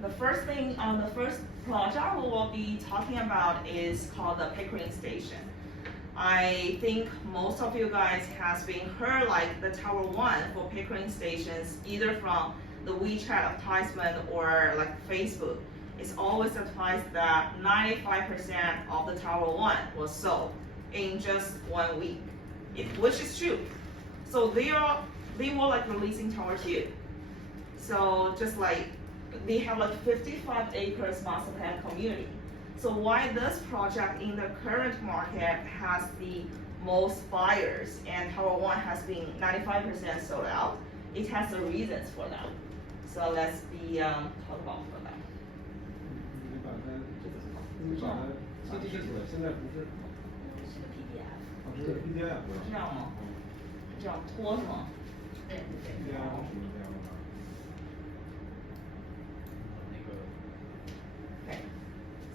the first thing on the first project we will be talking about is called the Pickering Station. I think most of you guys has been heard like the Tower 1 for Pickering stations, either from the WeChat advertisement or like Facebook. It's always advised that 95% of the Tower 1 was sold in just 1 week, which is true. So they were like releasing Tower 2. So just like they have like 55 acres master plan community. So why this project in the current market has the most buyers and Tower 1 has been 95% sold out, it has the reasons for that. So let's be talk about for that. 你把它记出来，现在不是。是个 PDF。哦，这是 PDF 是吧？这样吗？这样拖是吗？对对。 PDF 什么这样的？ Okay.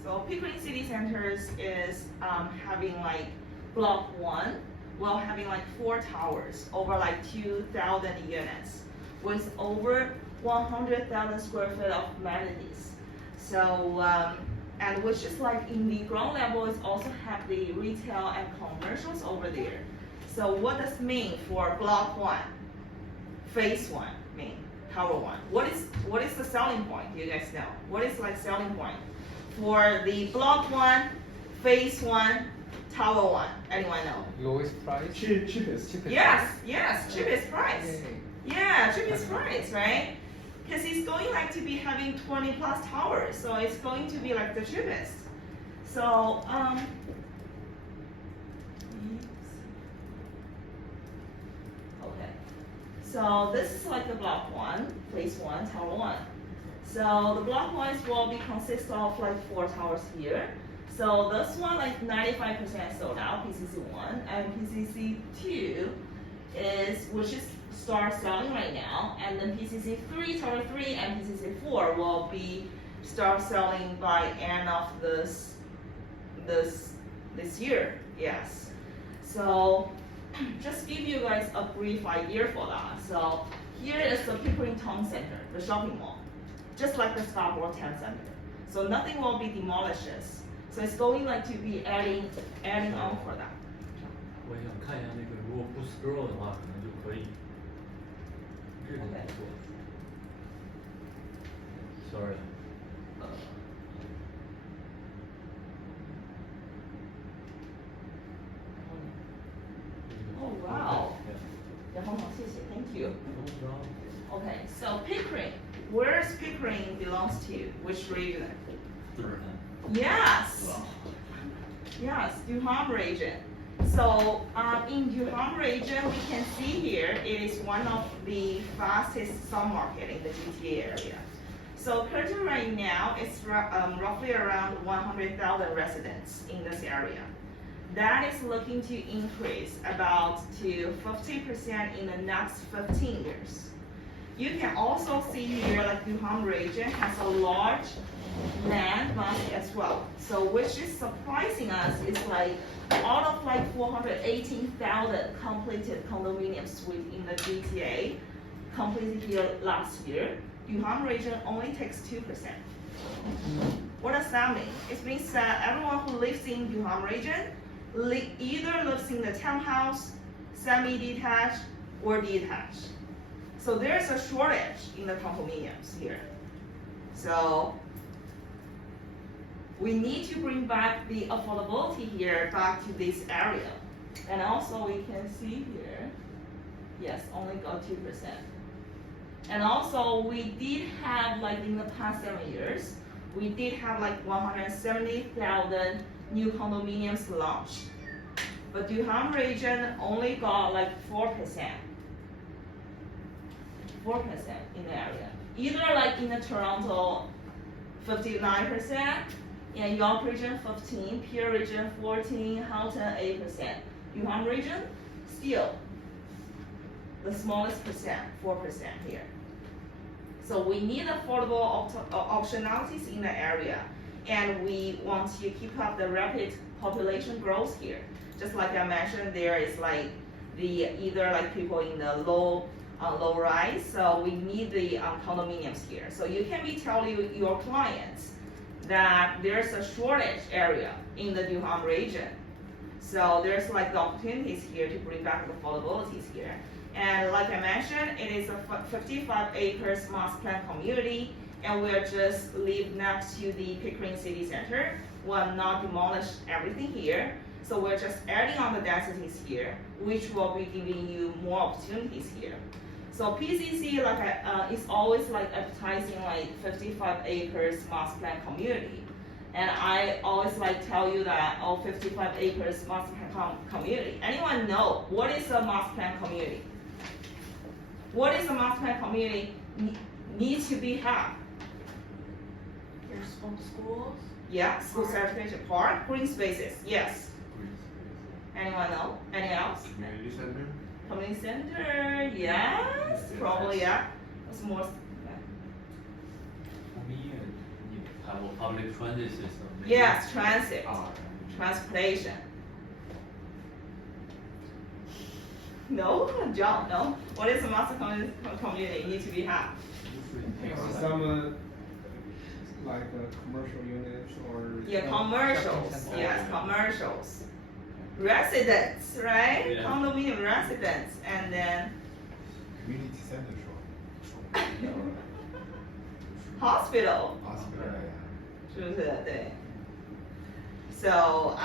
So Pickering City Centers is having like block 1, well having like 4 towers over like 2,000 units with over 100,000 square feet of amenities. So and which is like in the ground level is also have the retail and commercials over there. So what does mean for block 1, phase 1 mean? Tower 1. What is the selling point? Do you guys know? What is like selling point for the block 1, phase 1, Tower 1? Anyone know? Lowest price? Cheapest. Yes, cheapest price. Yeah, cheapest price, right? Because it's going like to be having 20 plus towers, so it's going to be like the cheapest. So okay. So this is like the block 1, phase 1, Tower 1. So the block 1 will be consist of like 4 towers here. So this one like 95% sold out, PCC 1, and PCC 2 which is start selling right now, and then PCC 3, Tower 3, and PCC 4 will be start selling by end of this year. Yes. So just give you guys a brief idea for that. So here is the Pickering Town Center, the shopping mall, just like the Scarborough Town Center. So nothing will be demolished. So it's going like to be adding on for that. 我也想看一下那个，如果不 scroll 的话，可能就可以。这个不错。Sorry。Oh wow. 然后谢谢 Thank you. Okay, so Pickering, where is Pickering belongs to? Which region? Yes. Yes, Durham region. So in Durham region, we can see here it is one of the fastest submarket in the GTA area. So currently right now, it's roughly around 100,000 residents in this area. That is looking to increase about to 50% in the next 15 years. You can also see here like Durham region has a large land mass as well. So which is surprising us is like out of like 418,000 completed condominium suite in the GTA completed here last year, Durham region only takes 2%. What does that mean? It means that everyone who lives in Durham region either lives in the townhouse, semi-detached, or detached. So there's a shortage in the condominiums here. So we need to bring back the affordability here back to this area. And also we can see here, yes, only got 2%. And also we did have like in the past 7 years, we did have like 170,000 new condominiums launched. But Durham region only got like 4% in the area. Either like in the Toronto, 59%, and York region 15%, Peel region 14%, Halton 8%. Durham region, still the smallest percent, 4% here. So we need affordable optionalities in the area, and we want to keep up the rapid population growth here. Just like I mentioned, there is like the either like people in the low low rise, so we need the condominiums here. So you can be telling your clients that there's a shortage area in the Durham region. So there's like the opportunities here to bring back the affordabilities here. And like I mentioned, it is a 55 acres master plan community, and we're just live next to the Pickering City Center. We'll not demolish everything here. So we're just adding on the densities here, which will be giving you more opportunities here. So PCC is always like advertising like 55 acres master plan community. And I always like tell you that 55 acres master plan community. Anyone know what is a master plan community? What is a master plan community needs to be have? There's some schools. Yeah, school certification park, green spaces, yes. Anyone know? Any else? Community center. Community center, yes, probably, yeah. It's more, For me, you have a public transit system. yes, transit, Ah, transportation. No, John, no. What is a master community need to be have? some like commercial units or. Yeah, commercials, yes, commercials. Residents, right? Yeah. Condominium residents, and then Community center 说 hospital. hospital 是不是？对。So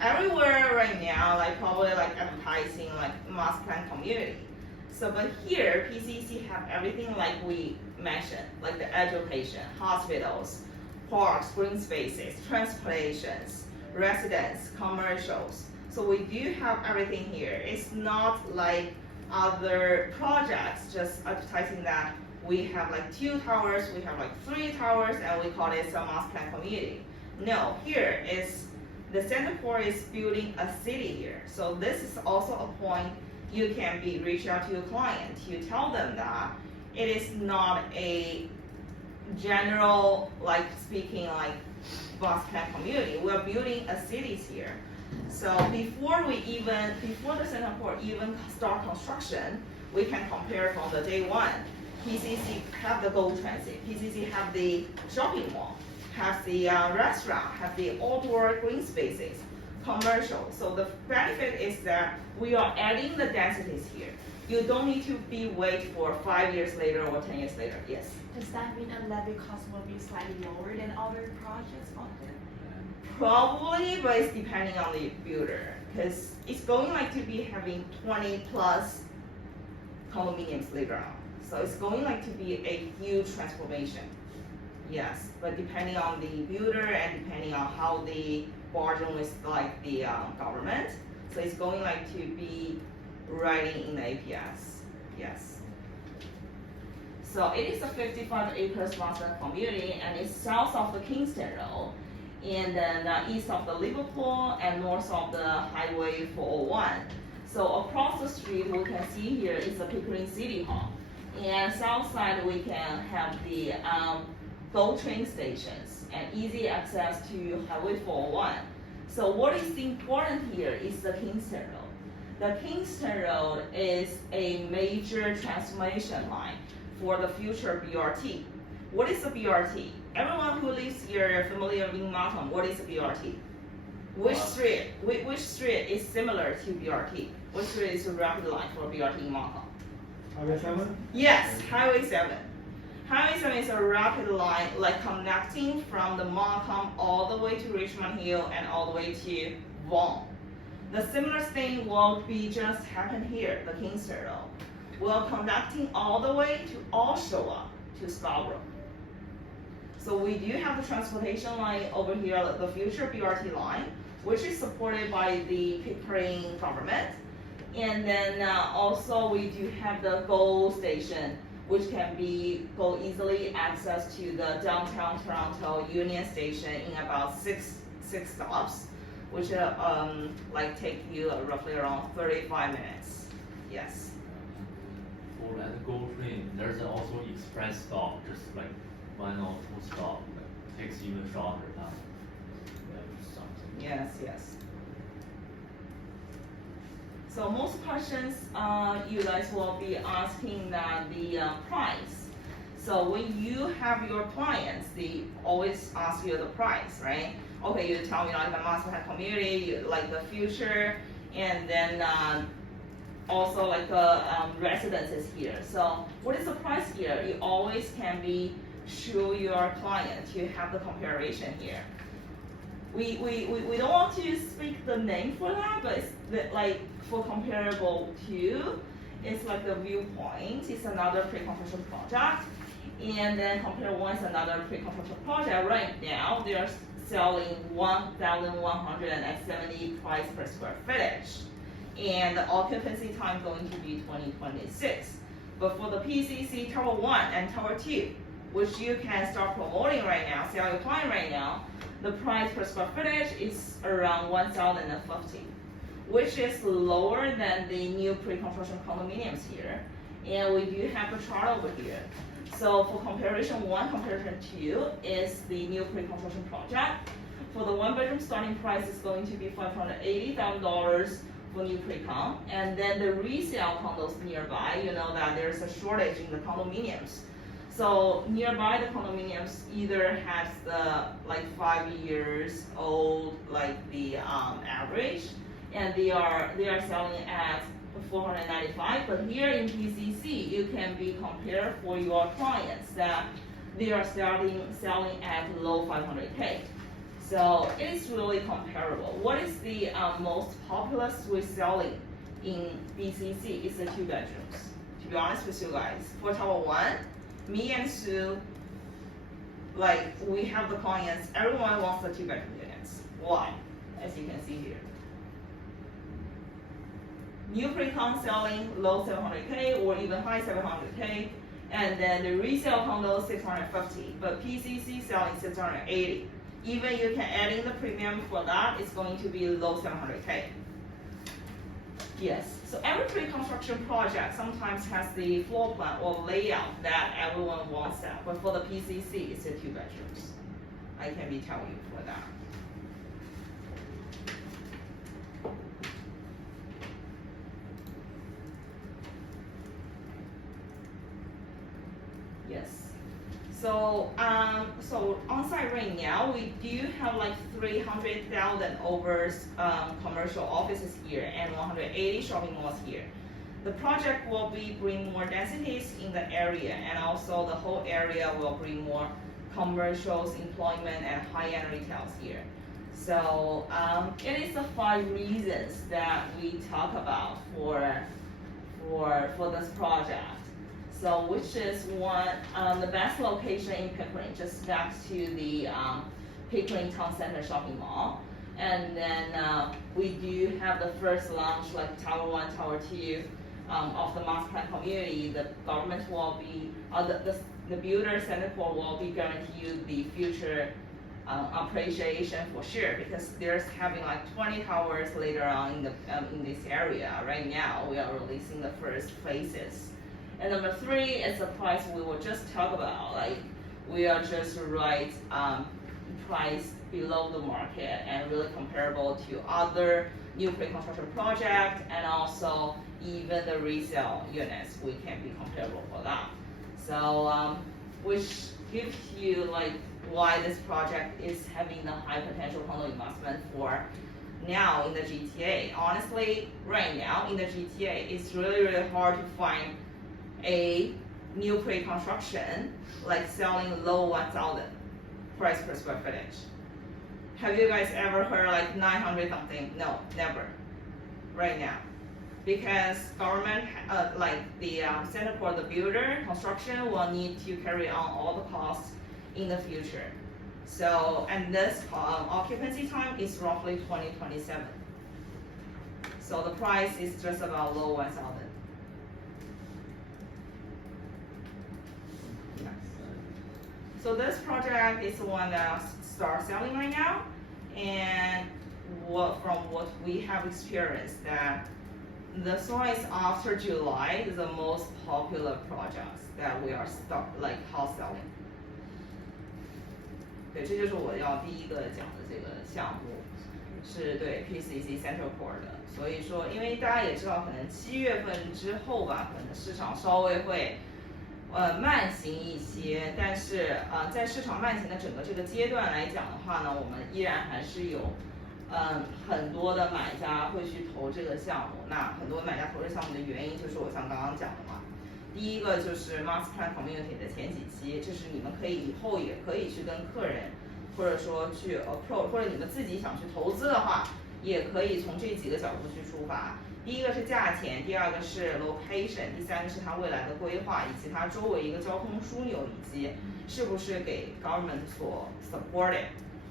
everywhere right now, like probably like advertising like master plan community. So but here PCC have everything like we mentioned, like the education, hospitals, parks, green spaces, transportations, residents, commercials. So we do have everything here. It's not like other projects just advertising that we have like 2 towers, we have like 3 towers, and we call it a master plan community. No, here is the center core is building a city here. So this is also a point you can be reach out to your client. You tell them that it is not a general like speaking like master plan community. We're building a cities here. So before the center core even start construction, we can compare from the day one. PCC have the GO Transit, PCC have the shopping mall, have the restaurant, have the outdoor green spaces, commercial. So the benefit is that we are adding the densities here. You don't need to wait for 5 years later or 10 years later. Yes. Does that mean a levy cost will be slightly lower than other projects out there? Probably, but it's depending on the builder, because it's going like to be having 20 plus condominiums later on. So it's going like to be a huge transformation. Yes, but depending on the builder and depending on how the bargain with like the government, so it's going like to be writing in the APS. Yes. So it is a 55 acres master community, and it's south of the Kingston Road, and then east of the Liverpool and north of the Highway 401. So across the street, we can see here is the Pickering City Hall, and south side we can have the GO train stations and easy access to Highway 401. So what is important here is the Kingston Road. The Kingston Road is a major transformation line for the future BRT. What is the BRT? Everyone who lives here are familiar with Mountain. What is the BRT? Which street is similar to BRT? Which street is a rapid line for BRT in Mountain? Highway 7? Yes, Highway 7. Highway 7 is a rapid line like connecting from the Montcalm all the way to Richmond Hill and all the way to Vaughan. The similar thing will be just happen here, the Kingston Road. We're connecting all the way to Oshawa to Scarborough. So we do have the transportation line over here, the future BRT line, which is supported by the Pickering government. And then also we do have the GO station, which can go easily access to the downtown Toronto Union Station in about six stops, which like take you roughly around 35 minutes. Yes. For that GO train, there's also express stop, just like 1 or 2 stop, takes even shorter time. Something. Yes, yes. So most questions you guys will be asking the price. So when you have your clients, they always ask you the price, right? Okay, you tell me like the master plan community, you like the future, and then also like the residences here. So what is the price here? You always can be show your client you have the comparison here. We don't want to speak the name for that, but it's like for comparable to, it's like the viewpoint. It's another pre-construction project, and then compare one is another pre-construction project. Right now they are selling 1,170 price per square footage, and the occupancy time going to be 2026. But for the PCC Tower 1 and Tower 2, which you can start promoting right now, sell your client right now, the price per square footage is around 1,050, which is lower than the new pre-construction condominiums here. And we do have a chart over here. So for comparison 1, comparison 2 is the new pre-construction project. For the 1-bedroom starting price is going to be $580,000 for new pre-con, and then the resale condos nearby, you know that there's a shortage in the condominiums. So nearby the condominiums either has the like 5 years old like the average, and they are selling at 495. But here in PCC, you can be compared for your clients that they are selling at low 500K. So it is really comparable. What is the most popular suite selling in BCC is the 2 bedrooms. To be honest with you guys, for Tower 1, me and Sue, like we have the clients, everyone wants the 2-bedroom units. Why? As you can see here. New pre-con selling low 700K or even high 700K, and then the resale condo 650, but PCC selling 680. Even you can add in the premium for that, it's going to be low 700K. Yes, so every pre-construction project sometimes has the floor plan or layout that everyone wants that, but for the PCC, it's the 2 bedrooms. I can be telling you for that. Yes. So, so on site right now, we do have like 300,000 over commercial offices here and 180 shopping malls here. The project will be bring more densities in the area, and also the whole area will bring more commercials, employment, and high-end retails here. So it is the 5 reasons that we talk about for this project. So which is one, the best location in Pickering, just next to the Pickering Town Center shopping mall. And then we do have the first launch like Tower 1, Tower 2 of the master plan community. The government will be, the builder Singapore will be guarantee you the future appreciation for sure, because there's having like 20 towers later on in this area. Right now we are releasing the first phases. And number 3 is the price we will just talk about. Like we are just right price below the market and really comparable to other new pre-construction project, and also even the resale units we can be comparable for that. So which gives you like why this project is having the high potential condo investment for now in the GTA. Honestly, right now in the GTA, it's really hard to find a new pre-construction like selling low 1,000 price per square footage. Have you guys ever heard like 900 something? No, never. Right now, because government like the Singapore, the builder construction will need to carry on all the costs in the future. So, and this occupancy time is roughly 2027. So the price is just about low 1,000. So this project is the one that starts selling right now, and from what we have experienced, that the size after July is the most popular projects that we are hot selling. 对，这就是我要第一个讲的这个项目。是对 PCC Central Core 的，所以说，因为大家也知道，可能7月份之后吧，可能市场稍微会慢行一些，但是在市场慢行的整个这个阶段来讲的话呢，我们依然还是有很多的买家会去投这个项目。那很多买家投这个项目的原因就是我像刚刚讲的嘛，第一个就是 Master Plan Community 的前几期，这是你们可以以后也可以去跟客人，或者说去 approach， 或者你们自己想去投资的话，也可以从这几个角度去出发。第一个是价钱，第二个是 location， 第三个是它未来的规划，以及它周围一个交通枢纽，以及是不是给 government 所 supported，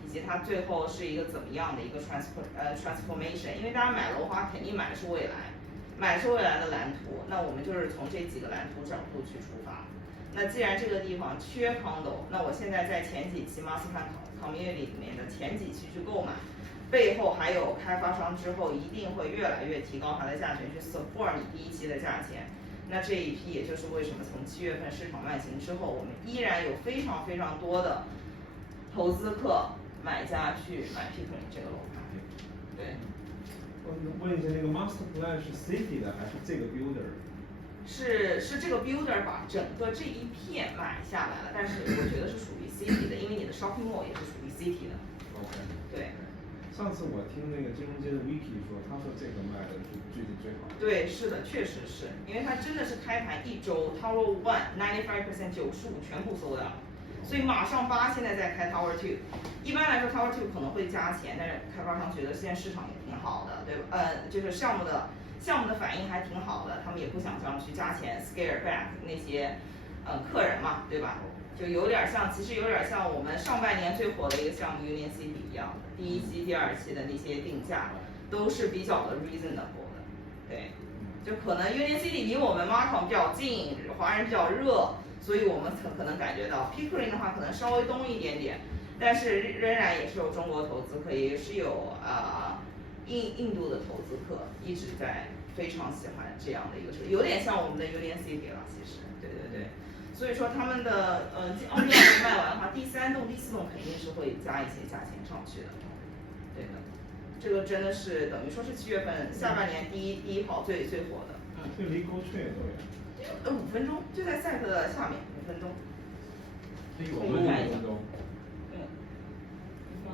以及它最后是一个怎么样的一个 transformation。因为大家买楼花肯定买的是未来，买的是未来的蓝图，那我们就是从这几个蓝图角度去出发。那既然这个地方缺 condo， 那我现在在前几期 Master Plan Community 里面的前几期去购买，背后还有开发商之后一定会越来越提高它的价钱，去 support 你第一期的价钱。那这一批也就是为什么从7月份市场慢行之后，我们依然有非常非常多的投资客买家去买 Pickering 这个楼盘。对。我问一下，那个 Master Plan 是 City 的还是这个 Builder？是这个 builder 把整个这一片买下来了，但是我觉得是属于 city 的，因为你的 shopping mall 也是属于 city 的。OK。对。上次我听那个金融街的 Vicky 说，他说这个卖的是最近最好的。对，是的，确实是因为它真的是开盘1周 ，Tower 1 95% 95%全部sold out，所以马上现在在开 Tower 2。一般来说 Tower 2可能会加钱，但是开发商觉得现在市场也挺好的，对吧？就是项目的反应还挺好的，他们也不想这样去加钱 scare back 那些客人嘛，对吧？就有点像，其实有点像我们上半年最火的一个项目 Union City 一样的，第一期、第二期的那些定价都是比较的 reasonable 的，对。就可能 Union City 离我们 Markham 比较近，华人比较热，所以我们可能感觉到 Pickering 的话可能稍微东一点点，但是仍然也是有中国投资客，也是有印度的投资客一直在非常喜欢这样的一个车，有点像我们的 Union City 了，其实，对对对。所以说他们的第二栋卖完的话，第3栋、第4栋肯定是会加一些价钱上去的，对的。这个真的是等于说是7月份下半年第一跑最火的。这离沟雀多远？5分钟，就在赛特的下面，5分钟。5分钟。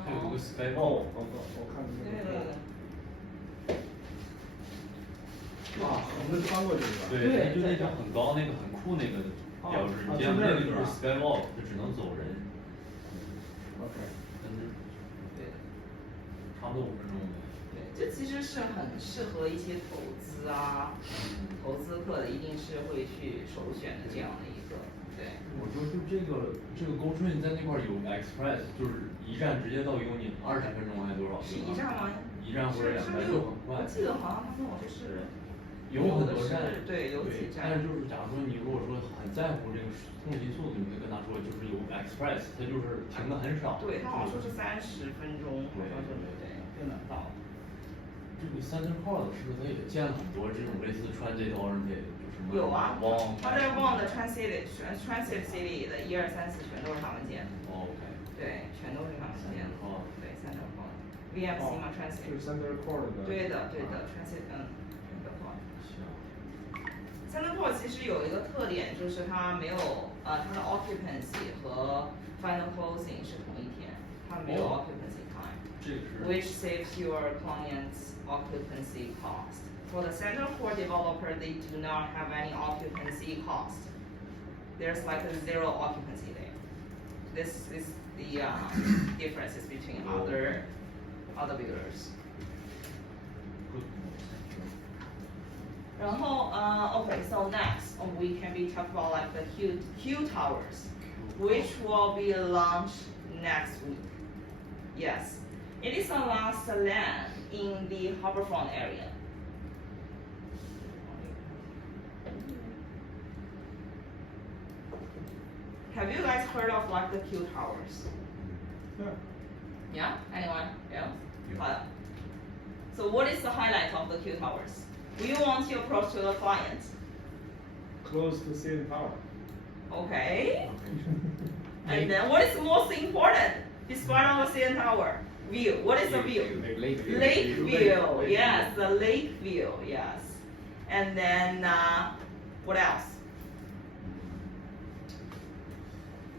还有个 sky 我看那个。啊，横着穿过去是吧？对，就那条很高、那个很酷那个标志，你见那个就是 skywalk， 就只能走人。OK。对的。差不多5分钟呗。对，这其实是很适合一些投资投资客的，一定是会去首选的这样的一个。对。我说就这个勾顺在那块有 express， 就是一站直接到Union，20分钟还多少？是一站吗？一站或者2站就很快。我记得好像他跟我说是。有很多站，对，有几站。但是就是假如说你如果说很在乎这个通勤速度，你可以跟他说就是有 express， 它就是停的很少。对，他好像说是30分钟，好像是对，就能到。这个Center Core 是不是它也建了很多这种类似transit oriented，就是什么？有啊，他在旺的 transit city 的1、2、3、4全都是他们建的。OK。对，全都是他们建的。对 ，Center Core。VMC 嘛 transit。就是 Center Core 的。对的，transit Center Core 其实有一个特点，就是它没有它的 occupancy 和 final closing 是同一天，它没有 occupancy time，which saves your clients occupancy cost. For the Center Core developer, they do not have any occupancy cost. There's like a 0 occupancy there. This is the differences between other builders. 然后okay, so next we can be talk about like the Q towers, which will be launched next week. Yes, it is a last land in the Harbourfront area. Have you guys heard of like the Q towers? Yeah. Yeah. Anyone else? So what is the highlight of the Q towers? We want to approach to the client. Close to CN Tower. Okay. And then what is most important despite of the CN Tower? view. What is the view? Lake view. Lake view. Yes, the lake view. Yes. And then what else?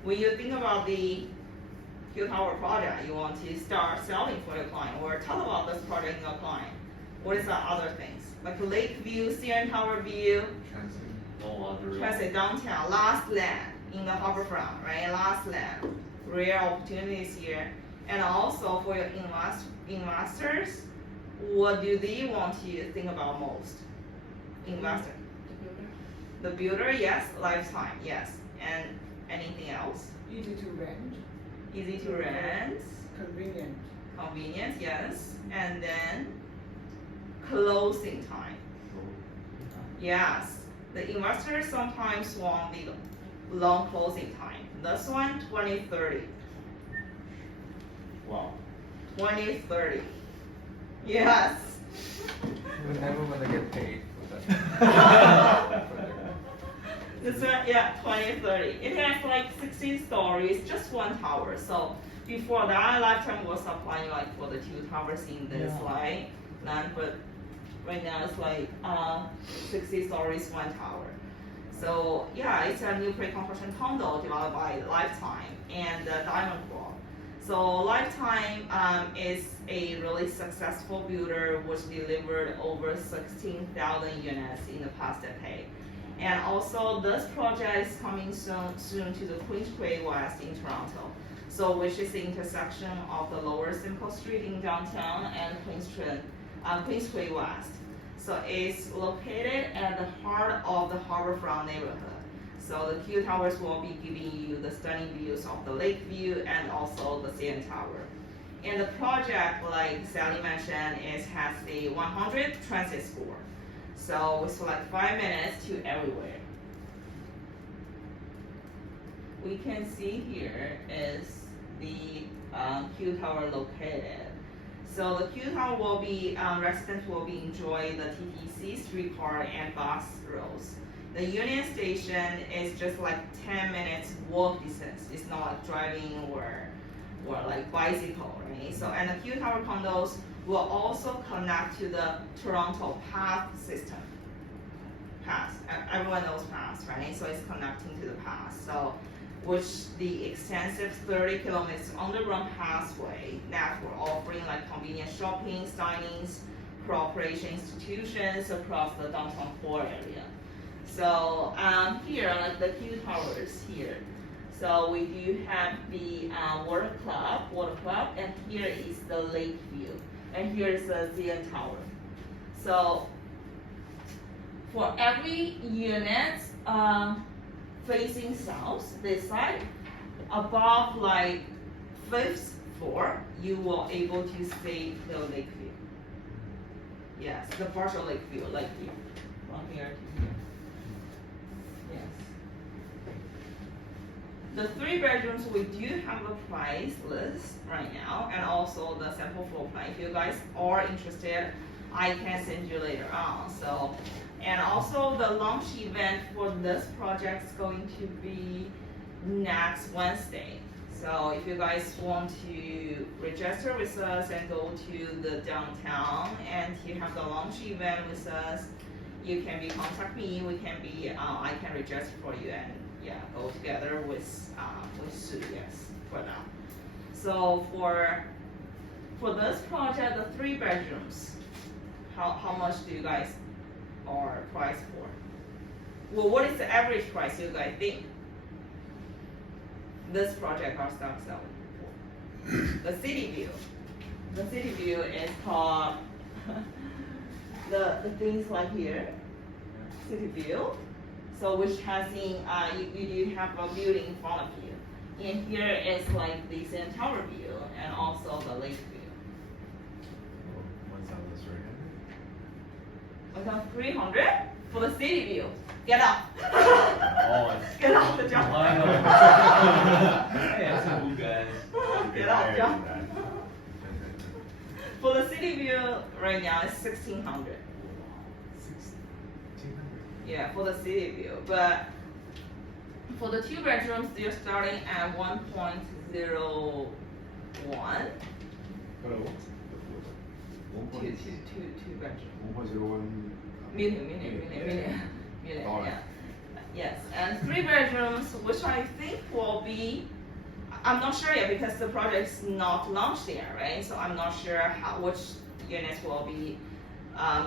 When you think about the Q Tower project, you want to start selling for your client or tell about this project in your client. What is the other things? Like lake view, CN Tower view, No other. transit downtown, last land in the harborfront, right? Last land, rare opportunities here. And also for your investors, what do they want to think about most? Investor. The builder, yes. Lifetime, yes. And anything else? Easy to rent, Easy to rent, convenient. convenience, yes. And then closing time. Yes. The investors sometimes want the long closing time. This one, 2030. Wow. 2030. Yes. We're never gonna get paid for that. This one, yeah, 2030. It has like 16 stories, just one tower. So before that, Lifetime was applying like for the 2 towers in this land, but right now it's like 60 stories, 1 tower. So yeah, it's a new pre-construction condo developed by Lifetime and Diamond Claw. So Lifetime is a really successful builder which delivered over 16,000 units in the past decade. And also this project is coming soon to the Queensway West in Toronto. So which is the intersection of the Lower Simcoe Street in downtown and Queensway West. So it's located at the heart of the harborfront neighborhood. So the Q Towers will be giving you the stunning views of the lake view and also the CN Tower. And the project, like Sally mentioned, has the 100 transit score. So it's like 5 minutes to everywhere. We can see here is the Q Tower located. So the Q Tower will be, residents will be enjoying the TTC, streetcar, and bus roads. The Union Station is just like 10 minutes walk distance. It's not like driving or like bicycle, right? So, and the Q Tower condos will also connect to the Toronto PATH system. PATH, everyone knows PATH, right? So it's connecting to the PATH. So, which the extensive 30 kilometers underground pathway network offering like convenient shopping, dinings, cooperation institutions across the downtown core area. So here, like the Q Towers here. So we do have the water club, and here is the lake view, and here is the CN Tower. So for every unit facing south, this side, above like 5th floor, you will able to see the lake view. Yes, the partial lake view, like here, from here to here. Yes. The 3 bedrooms, we do have a price list right now, and also the sample floor plan. If you guys are interested, I can send you later on. So, and also the launch event for this project is going to be next Wednesday. So if you guys want to register with us and go to the downtown and to have the launch event with us, you can contact me. We can I can register for you and go together with Sue. Yes, for that. So for this project, the 3 bedrooms, how much do you guys are priced for? Well, what is the average price you guys think this project are start selling for? The city view. The city view is called the things like here, city view. So which has in you do have a building in front of you. And here is like the CN Tower view and also the lake view. 300 for the city view. Get up. Get off the job. That's a good guy. Get off job. For the city view right now it's 1600. Yeah, for the city view. But for the 2 bedrooms, you're starting at 1.01. Hello. Two bedroom. 1.75 Million. Dollar. Yeah. Yes, and 3 bedrooms, which I think will be. I'm not sure yet because the project's not launched yet, right? So I'm not sure which units will be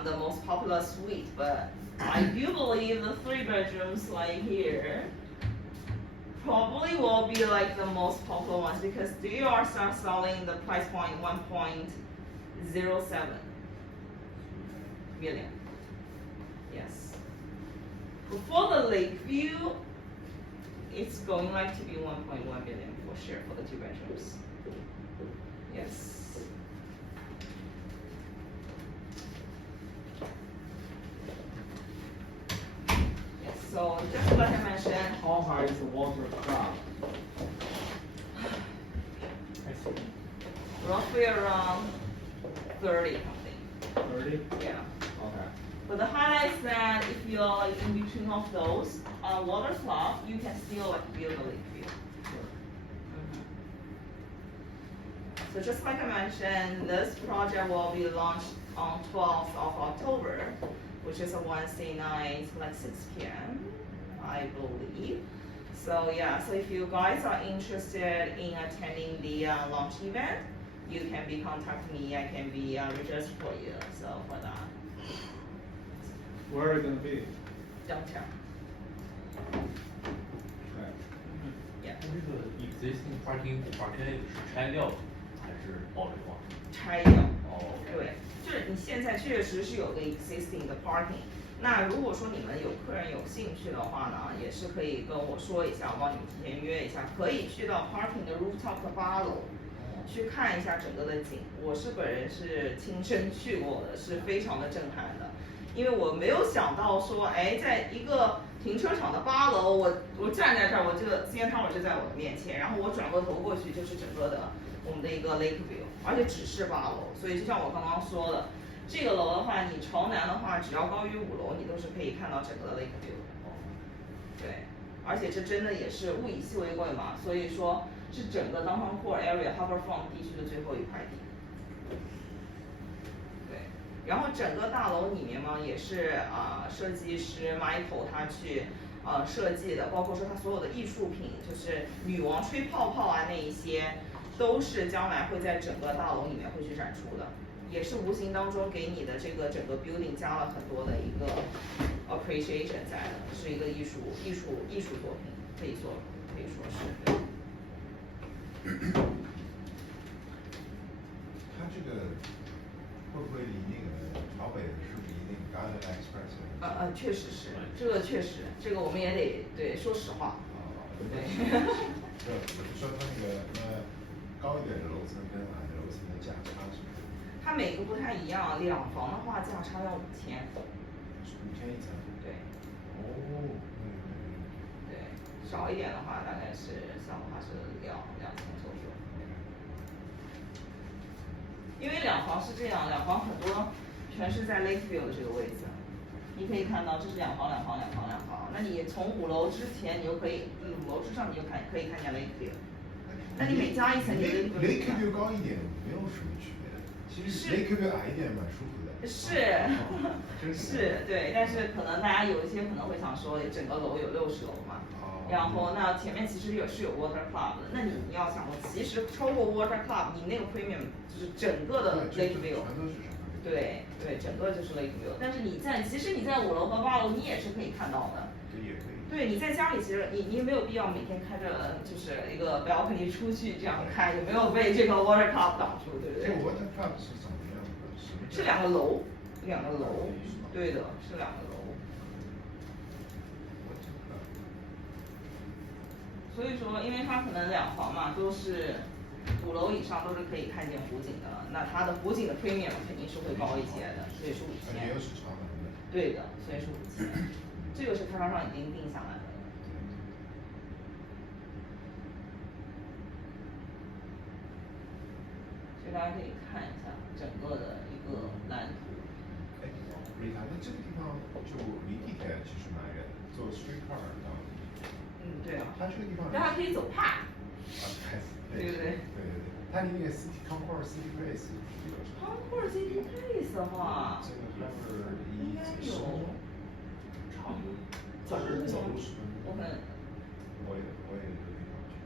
the most popular suite, but I do believe the 3 bedrooms like here probably will be like the most popular ones because they are start selling the price point 1.07 million. Yes. For the Lakeview, it's going like to be 1.1 million for sure for the 2 bedrooms. Yes. Yes, so just like I mentioned, How high is the water club? roughly around 30 something. 30? Yeah. Okay. But the highlight is that if you're like in between of those water club, you can still like view the lake view. Sure. So just like I mentioned, this project will be launched on 12th of October, which is a Wednesday night, like 6 p.m. I believe. So yeah, so if you guys are interested in attending the launch event, you can be contact me. I can be registered for you. So for that, Where are you gonna be? downtown. Okay. Yeah. 它这个 existing parking 是拆掉的还是保留啊？拆掉。哦，对，就是你现在确实是有个 existing 的 parking。那如果说你们有客人有兴趣的话呢，也是可以跟我说一下，我帮你们提前约一下，可以去到 parking 的 rooftop 的8楼，去看一下整个的景。我是本人是亲身去过的，是非常的震撼的，因为我没有想到说，哎，在一个停车场的8楼，我站在这儿，我这个 CN Tower 就在我的面前，然后我转过头过去就是整个的我们的一个 lake view， 而且只是8楼，所以就像我刚刚说的。这个楼的话，你朝南的话，只要高于5楼，你都是可以看到整个的 lake view 的。对，而且这真的也是物以稀为贵嘛，所以说是整个 downtown core area Harbourfront 地区的最后一块地。对，然后整个大楼里面嘛，也是设计师 Michael 他去设计的，包括说他所有的艺术品，就是女王吹泡泡啊那一些，都是将来会在整个大楼里面会去展出的。也是无形当中给你的这个整个 building 加了很多的一个 appreciation 在的，是一个艺术作品，可以说是。它这个会不会离那个朝北是离那个 Garden Express？确实是，这个确实，这个我们也得对说实话。对。我就说它那个高一点的楼层跟矮的楼层的价差是。它每个不太一样，2房的话价差要5000。5000一层。对。哦。对，少一点的话大概是像的话是2000左右。因为2房是这样，2房很多全是在 Lakeview 的这个位置，你可以看到这是2房。那你从5楼之前，你就可以5楼之上你就可以看见 Lakeview。那你每加一层，你 Lakeview 高一点没有什么区别。其实 Lakeview 矮一点蛮舒服的。是，对，但是可能大家有一些可能会想说，整个楼有60楼嘛，然后那前面其实也是有 water club 的，那你要想过，其实超过 water club， 你那个 premium 就是整个的 lake view， 对，整个就是 lake view， 但是其实你在5楼和8楼你也是可以看到的。对，你在家里其实你没有必要每天开着就是一个 balcony 出去这样看，也没有被这个 water club 挡住，对不对？这 water club 是怎么样的？是2个楼，对的，是2个楼。所以说，因为它可能2房嘛，都是5楼以上都是可以看见湖景的，那它的湖景的 premium 肯定是会高一些的，所以是5000。也有是朝南的。对的，所以是5000，这个是开发商已经定下来的。所以大家可以看一下整个的一个蓝图。哎，Rita，那这个地方就离地铁其实蛮远的，坐 streetcar 到。对啊。它这个地方。大家可以走 path。对。它离那个 City Concord City Place 有多少？ Concord City Place 的话，这个还是应该有10分钟，差不多。走路10分钟。我看我也有地方去。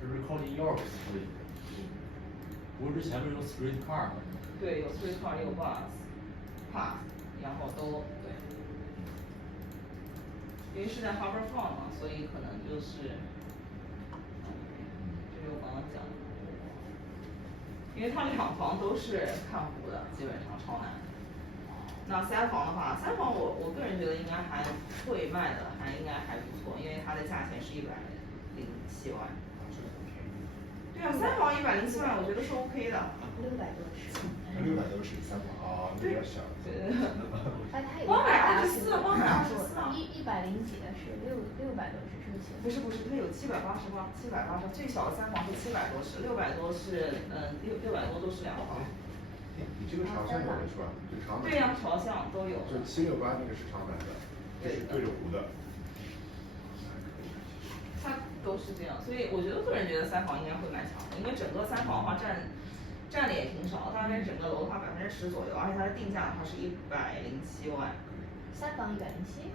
这是靠近 York Street，不是前面有 street car 吗？对，有 streetcar 也有 bus，pass， 然后都对。因为是在 Harborfront 嘛，所以可能就是，就是我刚刚讲的，因为它2房都是看湖的，基本上超难。那3房的话，3房我个人觉得应该还会卖的，应该还不错，因为它的价钱是107万。对啊，3房107万，我觉得是 OK 的。600多尺。 600多尺3房啊，那比较小。对。它有824，824啊。100几的是600多尺，是不是？不是，它有780，最小的3房是700多尺，600多是600多都是2房。你这个朝向有的是吧？就朝南。对呀，朝向都有。就768那个是朝南的，就是对着湖的。它都是这样，所以我个人觉得3房应该会蛮强的，因为整个3房的话占的也挺少，大概整个楼的话10%左右，而且它的定价的话是107万。3房107，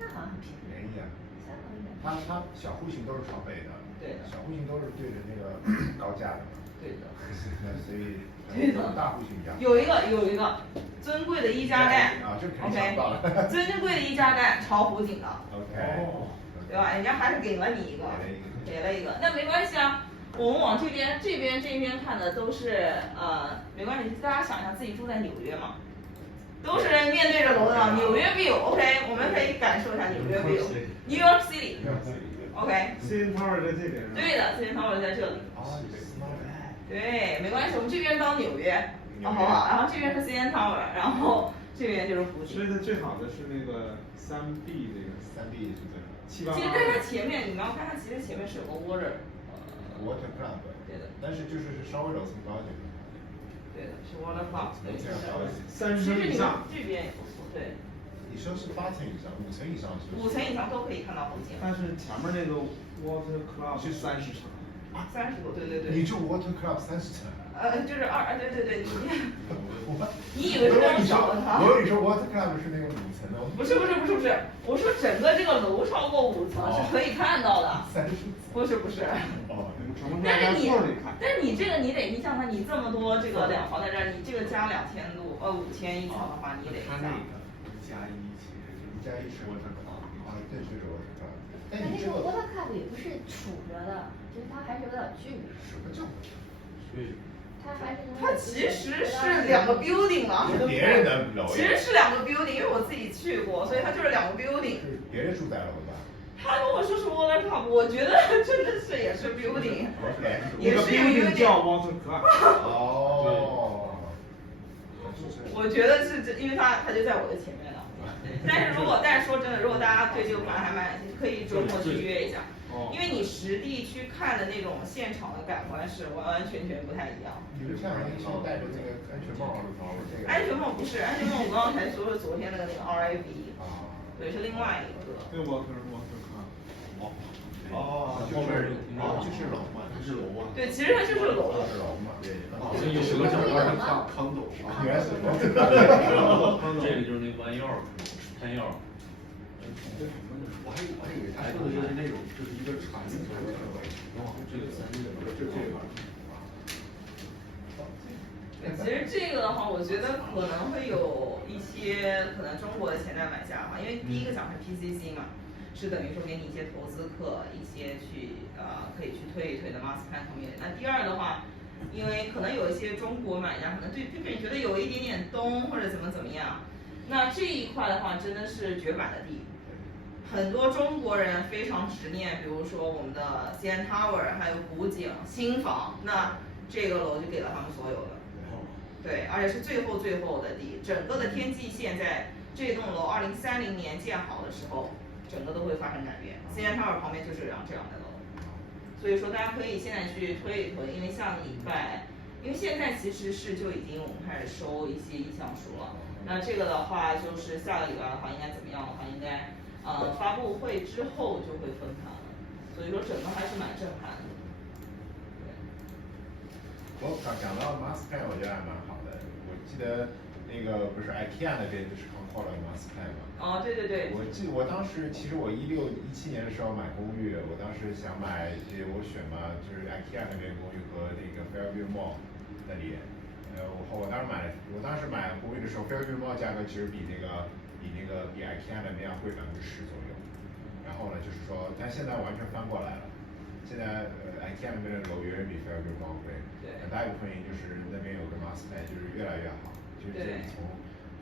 那好像很便宜。便宜啊。3房107。它小户型都是朝北的。对的。小户型都是对着那个高架的嘛。对的。所以。对的。大户型比较。有一个尊贵的1加带。啊，这肯定抢到了。尊贵的1加带，朝湖景的。OK。对吧？人家还是给了你一个，给了一个，那没关系啊。我们往这边看的都是没关系，大家想一下自己住在纽约嘛，都是面对着楼的纽约 view，OK， 我们可以感受一下纽约 view，New York City，OK。CN Tower 在这边。对的，CN Tower 在这里。对，没关系，我们这边到纽约，好不好？然后这边是 CN Tower， 然后这边就是湖景。所以它最好的是那个3B 这个3B 是这个。其实在它前面，你们要看它其实前面是有个 water club。对的。但是就是稍微楼层高一点。对的，是 water club。30层以上。这边也不错，对。你说是8层以上，5层以上是？5层以上都可以看到湖景。但是前面那个 water club 是30层。30多，对。你住 water club 30层？就是对，你以为是那种小的它？我以为你说 water club 是那个5层的。不是，我说整个这个楼超过5层是可以看到的。30层。不是。哦。但是你这个你得，你想看你这么多这个2房在这儿，你这个加2000多5000一层的话，你得加。它那个1+1其实就是1+1是 water club。啊，对，是 water club。但那个 water club 也不是杵着的，就是它还是有点距离。什么叫？它其实是2个 building 嘛。别人的楼。其实是2个 building， 因为我自己去过，所以它就是2个 building。是别人住在楼吧？他跟我说是 water club， 我觉得真的是也是 building， 也是有一个叫 water club。哦。我觉得是因为他就在我的前面了。但是说真的，如果大家对这个盘还蛮感兴趣，可以周末去约一下。因为你实地去看的那种现场的感官是完完全全不太一样。你们像戴着那个安全帽，安全帽不是，安全帽我刚才说是昨天那个RIV，对，是另外一个。对，我可是我看。哦，后面就是楼嘛，就是楼啊。对，其实它就是楼。就是楼嘛，对。这有个小看康斗。原始楼。这个就是那个1 York 10 York。我还以为他说的就是那种，就是一个传统的这个3D的，就这块。其实这个的话，我觉得可能会有一些可能中国的潜在买家嘛，因为第一个讲是 PCC 嘛，是等于说给你一些投资客一些可以去推一推的 master plan community。那第二的话，因为可能有一些中国买家可能对你觉得有一点点东或者怎么样，那这一块的话真的是绝版的地。很多中国人非常执念，比如说我们的 CN Tower， 还有湖景、新房，那这个楼就给了他们所有的。对，而且是最后的地，整个的天际线在这栋楼2030年建好的时候，整个都会发生改变。CN Tower 旁边就是这样的楼，所以说大家可以现在去推一推，因为下个礼拜，因为现在其实就已经我们开始收一些意向书了。那这个的话就是下个礼拜的话应该怎么样的话，应该发布会之后就会分盘了，所以说整个还是蛮震撼的。我讲到 mass plan， 我觉得还蛮好的。我记得那个不是 IKEA 那边就是刚扩了 mass plan 嘛。哦，对对对。我当时其实我16、17年的时候买公寓，我当时想买，我选嘛就是 IKEA 那边公寓和那个 Fairview Mall 那里。我当时买公寓的时候 ，Fairview Mall 价格其实比 IKEA 那边要贵10%左右。然后呢，就是说，但现在完全翻过来了。现在IKEA 那边的楼远远比 Fairview Mall 贵，很大一部分原因就是那边有个 mass plan， 就是越来越好，就是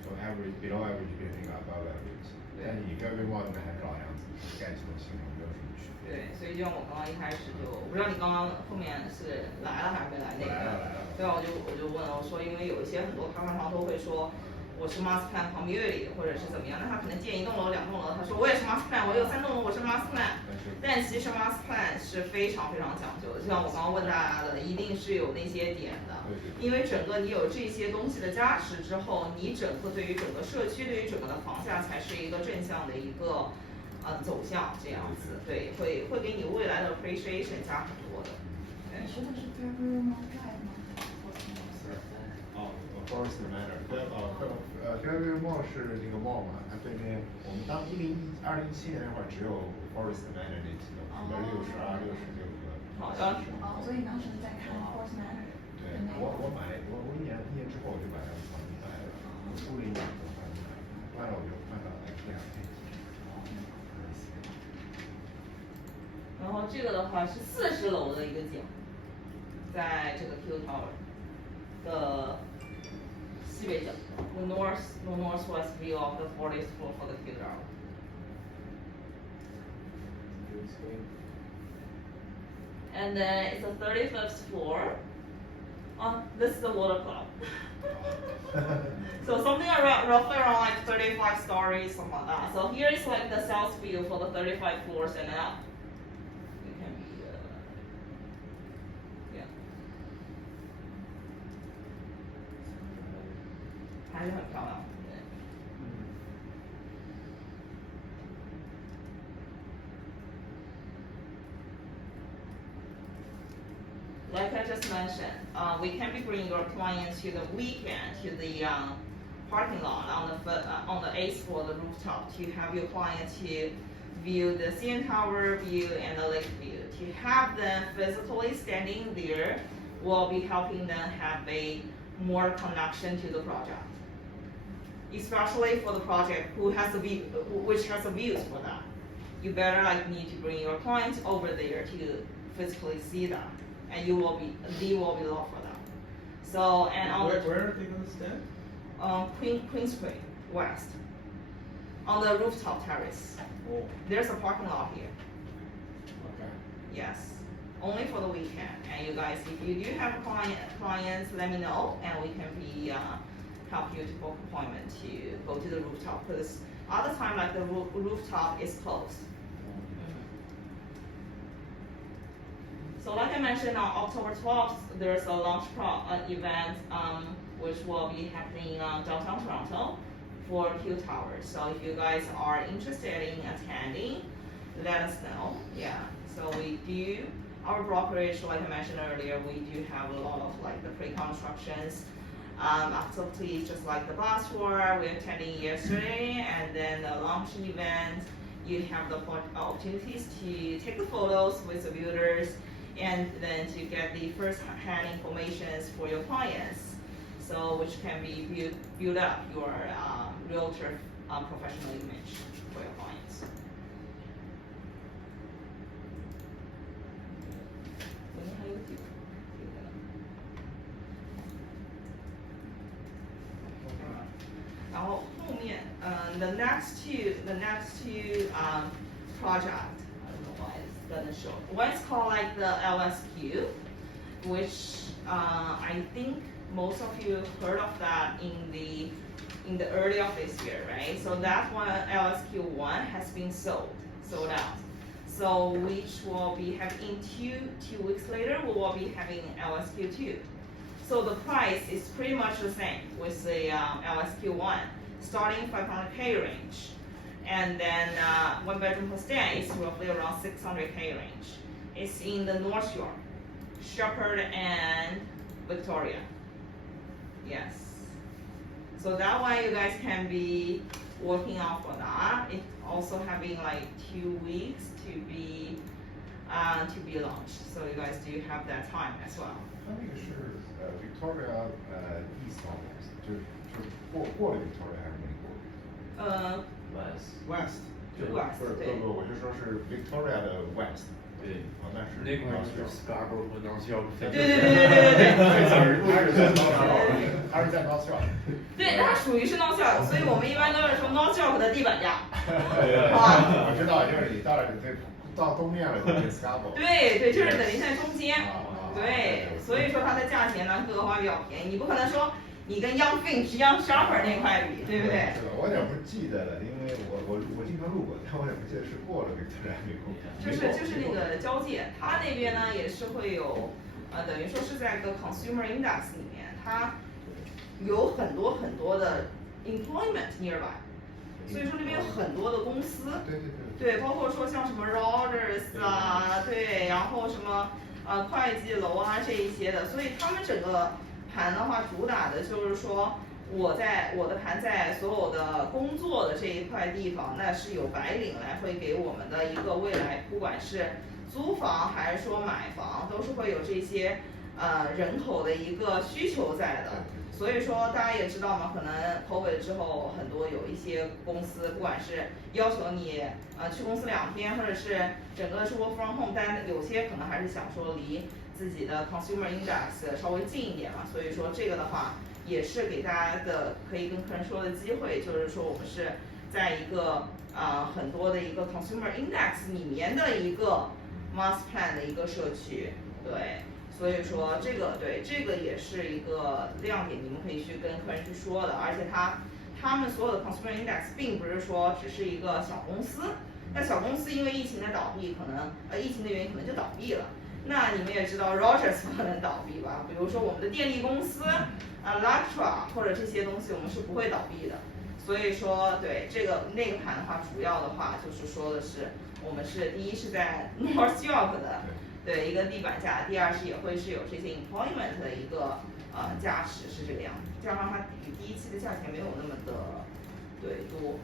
从 average below average 变成一个 above average， 但你 Fairview Mall 那边还是老样子，盖起楼形状没有什么区别。对，所以就像我刚刚一开始我不知道你刚刚后面是来了还是没来那个？来了。对啊，我就问了，我说因为有一些很多开发商都会说。我是 mass plan community 或者是怎么样，那他可能建1栋楼、2栋楼，他说我也是 mass plan， 我有3栋楼，我是 mass plan， 但其实 mass plan 是非常非常讲究的，就像我刚刚问大家的，一定是有那些点的，因为整个你有这些东西的加持之后，你整个对于整个社区、对于整个的房价才是一个正向的一个走向，这样子，对，会给你未来的 appreciation 加很多的。你说的是 Fairview Mall Drive 吗？Forest Manor，Fairview Mall 是那个 mall 嘛，它对面我们当2017年那会儿只有 Forest Manor 那几栋，62、66个。好像是。哦，所以当时在看 Forest Manor。对，我一年之后我就把它房子卖了，住了1年就卖了我就换到IKEA那几。然后这个的话是40楼的一个景，在这个 Q Tower 的西北角 ，the northwest view of the 40th floor for the Q Tower。And then it's the 35th floor. This is the water club. So something roughly around like 35 stories, something like that. So here is like the south view for the 35 floors and up. It can be, yeah. 还是很漂亮，对。Like I just mentioned, we can be bringing your clients to the weekend to the parking lot on the 8th floor, the rooftop, to have your clients to view the CN Tower view and the lake view. To have them physically standing there will be helping them have a more connection to the project. Especially for the project which has a views for that. You better need to bring your clients over there to physically see that. And they will be loved for that. So and on where are they gonna stand? Queensway West, on the rooftop terrace. Oh. There's a parking lot here. Okay. Yes, only for the weekend. And you guys, if you do have clients, let me know, and we can help you to book appointment to go to the rooftop. Because other time, like the rooftop is closed. So like I mentioned, on October 12th, there's a launch event which will be happening in downtown Toronto for Q Tower. So if you guys are interested in attending, let us know. Yeah. So we do our brokerage, like I mentioned earlier, we do have a lot of like the pre-constructions activities, just like the bus tour we attended yesterday, and then the launch event. You have the opportunities to take the photos with the builders, and then to get the first-hand information for your clients, so which can be build up your realtor professional image for your clients. And后面the next two project. Gonna show. One is called like the LSQ, which I think most of you heard of that in the early of this year, right? So that one, LSQ1, has been sold out. So which will be having two weeks later, we will be having LSQ2. So the price is pretty much the same with the LSQ1, starting 500K range. And then 1 bedroom hostel is roughly around 600K range. It's in the North Shore, Shepherd and Victoria. Yes. So that one you guys can be working on for that. It's also having like 2 weeks to be launched. So you guys do have that time as well. 它那个是Victoria East 吗？就是过了 Victoria 还是没过 West， West， West， 对。不，我就说是 Victoria 的 West。对，哦，那是那块儿就是 Scarborough 和 North York。对对对对对对他是在 North York。对，它属于是 North York，所以我们一般都是说 North York 的地板价。我知道，就是你到了到东面了，就是 Scarborough。对对，就是等于在中间。对对，所以说它的价钱呢，各个方面比较便宜。你不可能说你跟 Young Finch、Young Sharper 那块比，对不对？是的，我有点不记得了，因为我经常路过，但我也不记得是过了 Victoria 没过。就是那个交界，它那边呢也是会有，等于说是在一个 consumer index 里面，它有很多很多的 employment nearby， 所以说那边有很多的公司，对，包括说像什么 Rogers 啊，对，然后什么会计楼啊这一些的，所以他们整个盘的话主打的就是说。我的盘在所有的工作的这一块地方，那是有白领来会给我们的一个未来，不管是租房还是说买房，都是会有这些人口的一个需求在的。所以说大家也知道嘛，可能 COVID 之后很多有一些公司，不管是要求你去公司2天，或者是整个是 work from home， 但有些可能还是想说离自己的 consumer index 稍微近一点嘛。所以说这个的话。也是给大家的可以跟客人说的机会，就是说我们是在一个很多的一个 consumer index 里面的一个 mass plan 的一个社区，对，所以说这个对这个也是一个亮点，你们可以去跟客人去说的，而且他们所有的 consumer index 并不是说只是一个小公司，那小公司因为疫情的倒闭，可能疫情的原因可能就倒闭了。那你们也知道 Rogers 不可能倒闭吧？比如说我们的电力公司Electra 或者这些东西，我们是不会倒闭的。所以说，对这个那个盘的话，主要的话就是说的是，我们是第一是在 North York 的对一个地板价，第二是也会是有这些 employment 的一个加持，是这个样子。这样的话，比第一期的价钱没有那么的对多。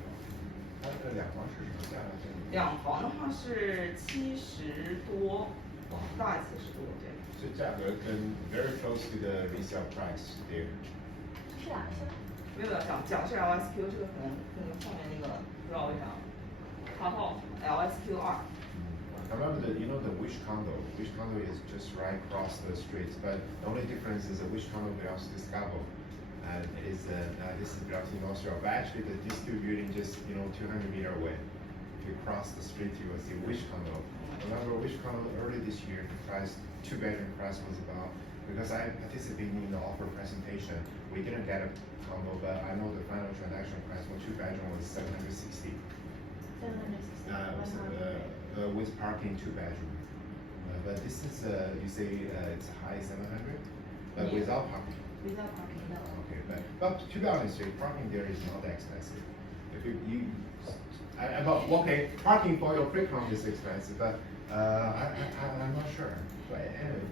它这2房是什么价格？2房的话是70多。大70多，对。这价格跟 very close to the resale price there。是哪个？没有讲是 LSQ， 这个可能那个后面那个不知道为啥。然后 LSQ 2。I remember the Wish condo. Wish condo is just right across the street, but the only difference is the Wish condo belongs to Scarborough, and it is this belongs to North York. But actually, these two buildings just 200 meters away. If you cross the street, you will see Wish condo. Remember Wish condo early this year, the price 2-bedroom price was about, because I participated in the offer presentation, we didn't get a condo, but I know the final transaction price for 2-bedroom was 760. 760. With parking 2-bedroom. But this is you say it's high 700, but Yeah. without parking. Without parking, no. Okay, but to be honest, parking there is not that expensive. If okay, parking for your pre-com is expensive, but I'm not sure. But anyway.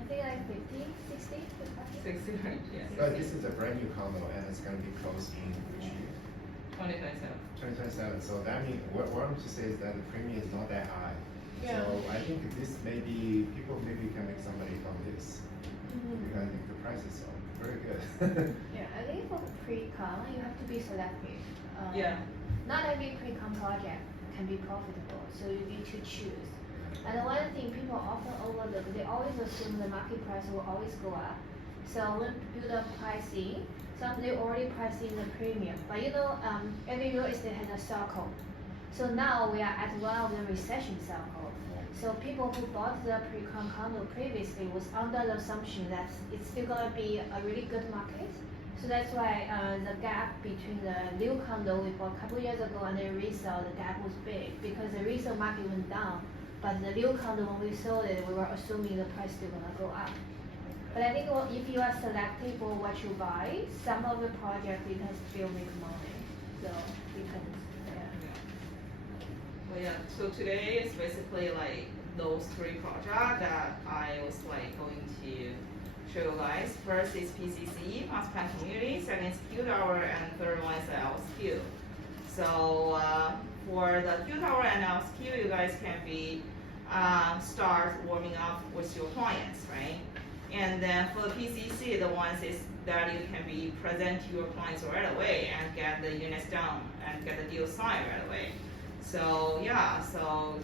I think like 50, 60 with parking. 60 range, yes. But this is a brand new condo and it's going to be closed in which year? 2027. 2027. So that means what I'm to say is that the premium is not that high. Yeah. So I think this maybe people maybe can make some money from this. Because I think the price is very good. Yeah, I think for pre-con you have to be selective. Yeah. Not every pre-con project can be profitable, so you need to choose. And one thing people often overlook, they always assume the market price will always go up. So when builder pricing, some they already price in the premium. But every real estate has a cycle. So now we are at one of the recession cycle. So people who bought the pre-con condo previously was under the assumption that it's still gonna be a really good market. So that's why the gap between the new condo we bought a couple years ago and the resale, the gap was big because the resale market went down. But the new condo, when we sold it, we were assuming the price still gonna go up. But I think if you are selective for what you buy, some of the projects you can still make money. So depends. Yeah. Well, yeah, so today is basically like those three projects that I was like going to show you guys. First is PCC, Master Plan Community, second is Q Tower, and third one is LSQ. So for the Q Tower and LSQ, you guys can be start warming up with your clients, right? And then for the PCC, the ones is that you can be present to your clients right away and get the units done and get the deal signed right away. So yeah, so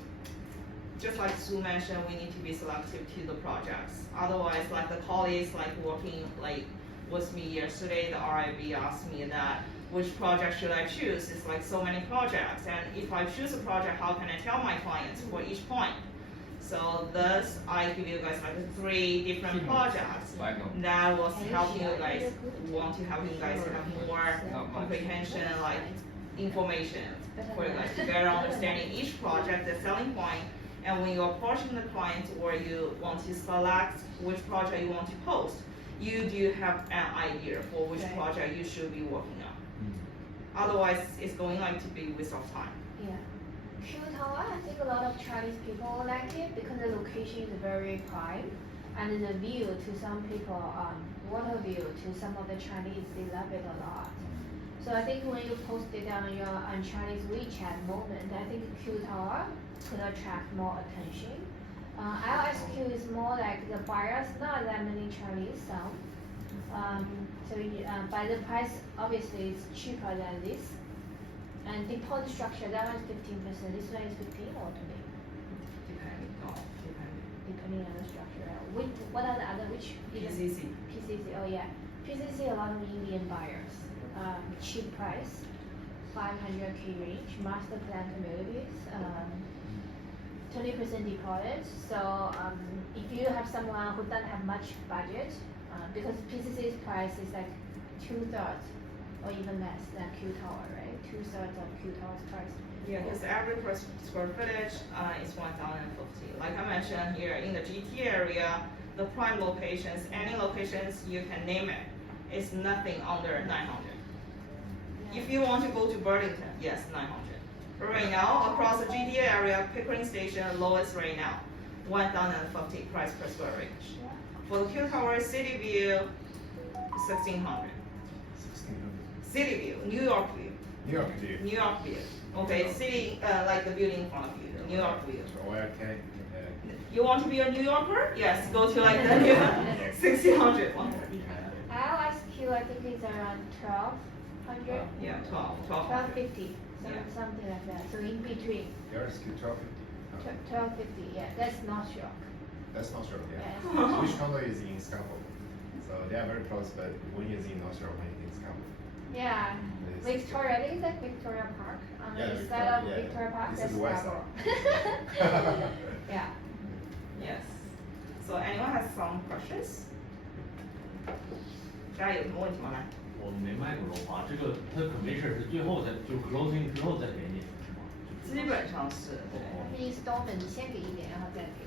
just like Sue mentioned, we need to be selective to the projects. Otherwise, like the colleagues like working like with me yesterday, the RIB asked me that which project should I choose? It's like so many projects, and if I choose a project, how can I tell my clients for each point? So thus, I give you guys like 3 different projects that was helping you guys, want to help you guys have more comprehension, like information for you guys to better understanding each project, the selling point, and when you're approaching the client or you want to select which project you want to post, you do have an idea for which project you should be working on. Otherwise, it's going like to be waste of time. Yeah. Q Tower, I think a lot of Chinese people like it because the location is very prime, and the view to some people, water view to some of the Chinese, they love it a lot. So I think when you post it on your Chinese WeChat moment, I think Q Tower could attract more attention. LSQ is more like the buyers, not that many Chinese, some. By the price, obviously it's cheaper than this. And deposit structure, that one is 15%, this one is 15 or 20? Depending on the structure. What are the other, which? PCC. PCC, oh yeah. PCC, a lot of Indian buyers. Cheap price, 500K range, master plan communities, 20% deposit. So if you have someone who doesn't have much budget, because PCC's price is like 2/3 or even less than Q Tower, right? 2/3 of Q Tower's price. Yeah, because average per square footage is 1,050. Like I mentioned here, in the GT area, the prime locations, any locations you can name it, is nothing under 900. If you want to go to Burlington, yes, 900. But right now, across the GTA area, Pickering Station, lowest right now, 1,050 price per square range. For the Q Tower, City View, 1,600. 1600. City View, New York View. New York view. New York View. Okay, city, like the building in front of you, New York View. So okay. You want to be a New Yorker? Yes, go to like the 1,600 one. LSQ, I think it's around 1,200. Yeah, 1,200. 1,250, something like that. So in between. Yours is 1250. 1,250, yeah, that's North York. That's not sure, yeah. Yeah. Which condo is in Scarborough? So they are very close, but one is in North York, one is in Scarborough. Yeah, Victoria, I think it's like Victoria Park. On Yeah, the east side of Victoria, yeah. Victoria Park, This that's is the west Scarborough. Yeah. Yes. So anyone has some questions? 大家有什么问题吗？来。我没卖过楼花，这个它 commission 是最后再就 closing 之后再给你，是吗？基本上是，对。它是 installment，你先给一点，然后再给。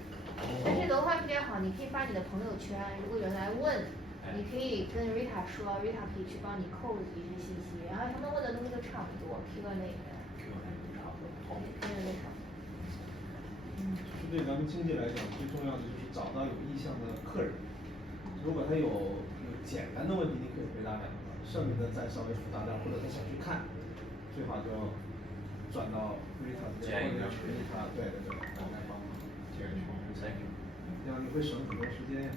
但是楼花比较好，你可以发你的朋友圈，如果有人来问，你可以跟 Rita 说，Rita 可以去帮你扣一些信息，然后他们问的东西都差不多 ，Q&A 的。差不多。好。 Q&A 差不多。就是对咱们经济来讲，最重要的就是找到有意向的客人。如果他有简单的问题，你可以回答2个，剩余的再稍微复杂点，或者他想去看，最好就转到 Rita 这边，或者是 Rita 对，来帮忙。这个Thank you。这样你会省很多时间呀。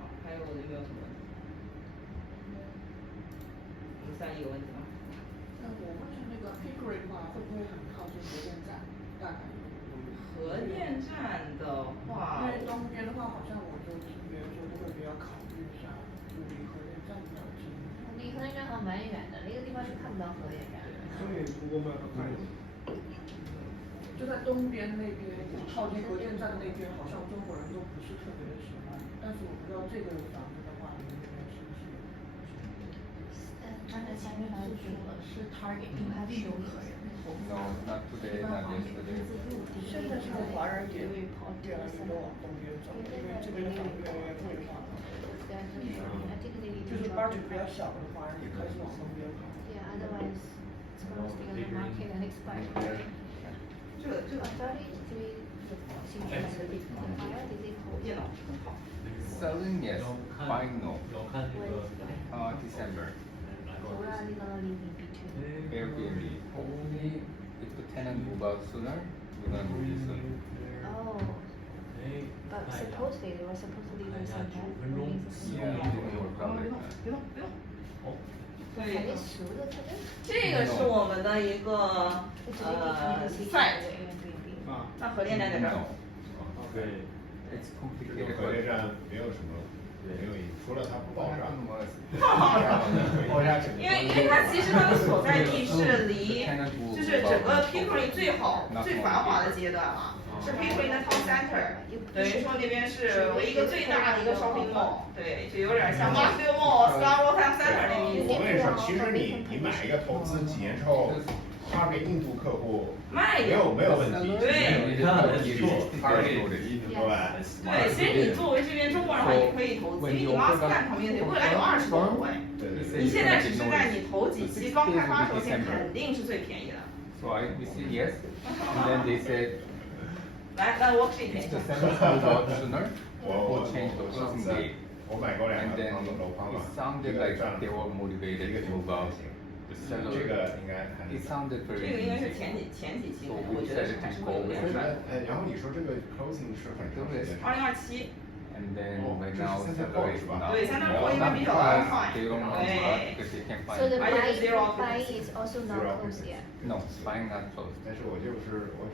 好，还有有没有什么问题？我们3有问题吗？我问是那个 Pickering 的话，会不会很靠近核电站？大概核电站的话，因为东边的话，好像我就听别人说都会比较考虑一下，就离核电站比较近。离核电站还蛮远的，那个地方是看不到核电站的。所以Google Map看一下。就在东边那边，靠近核电站的那边，好像中国人都不是特别的喜欢。但是我不知道这个房子的话，你们那边是不是？刚才前面来说了是 target to have show 的人。No, not today, not yesterday. 现在是华人也越来越多往东边走，因为这边的房越来越贵化了。就是 budget 比较小的华人也开始往东边跑。Yeah, otherwise exposed in the market and expired. 这个 33 seems like a bit higher. Is it 电脑很好。 Selling yes, buying no. 要看那个 December. So where are they gonna live in between? Airbnb. Hopefully, if the tenant move out sooner, we're gonna move in soon. Oh, 哎， but 看一下 supposedly they were supposed to live 看 in 一下 some 9 time. 分钟。 Yeah, it didn't work out like that. 别动，别动。哦，对还没熟的可能。这个是我们的一个site， Airbnb. 啊，那核电站在这儿。 No. 对， It's 这 complicated. 个核电站没有什么，没有意义，除了它不爆炸。爆炸整个因为它其实它的所在地是离，就是整个 Pickering 最繁华的阶段嘛，是 Pickering 的 town center， 等于说那边是唯一一个最大的一个 shopping mall， 对，就有点像 Markville Mall、Scarborough Town Center 那个意思。我跟你说，其实你买一个投资几年之后，发给印度客户，卖没有问题。对你看人你数，对，其实你作为这边中国人的话也可以投资，因为你 Moscow 旁边未来有20多个位，你现在只是在你头几期刚开发时候，现在肯定是最便宜的。 So we said yes, and then they said 来 worksheet 填一 if 下 the。sellers move out sooner, 我 we'll change the closing date. 我买过两 And 个 then 楼盘嘛 it，sounded like they were 一 motivated 个 to 就 move out. The 这 seller, 个应该还 it sounded 这 very 个应该是 easy. 前几期， So 我 we 觉得是 decided 还是 to 会有 go 点 with 事 that. 然后你说这个 closing 是很长时间。 2027， And then Oh, right this now is seller Singapore, is right? not. 对，Singapore Well, 因为 not 比较 because 快 they don't want to 对 move out because they can't So the find. Are you buying zero buying is also not Zero closed occupancy. yet. No, buying not closed. 但是我主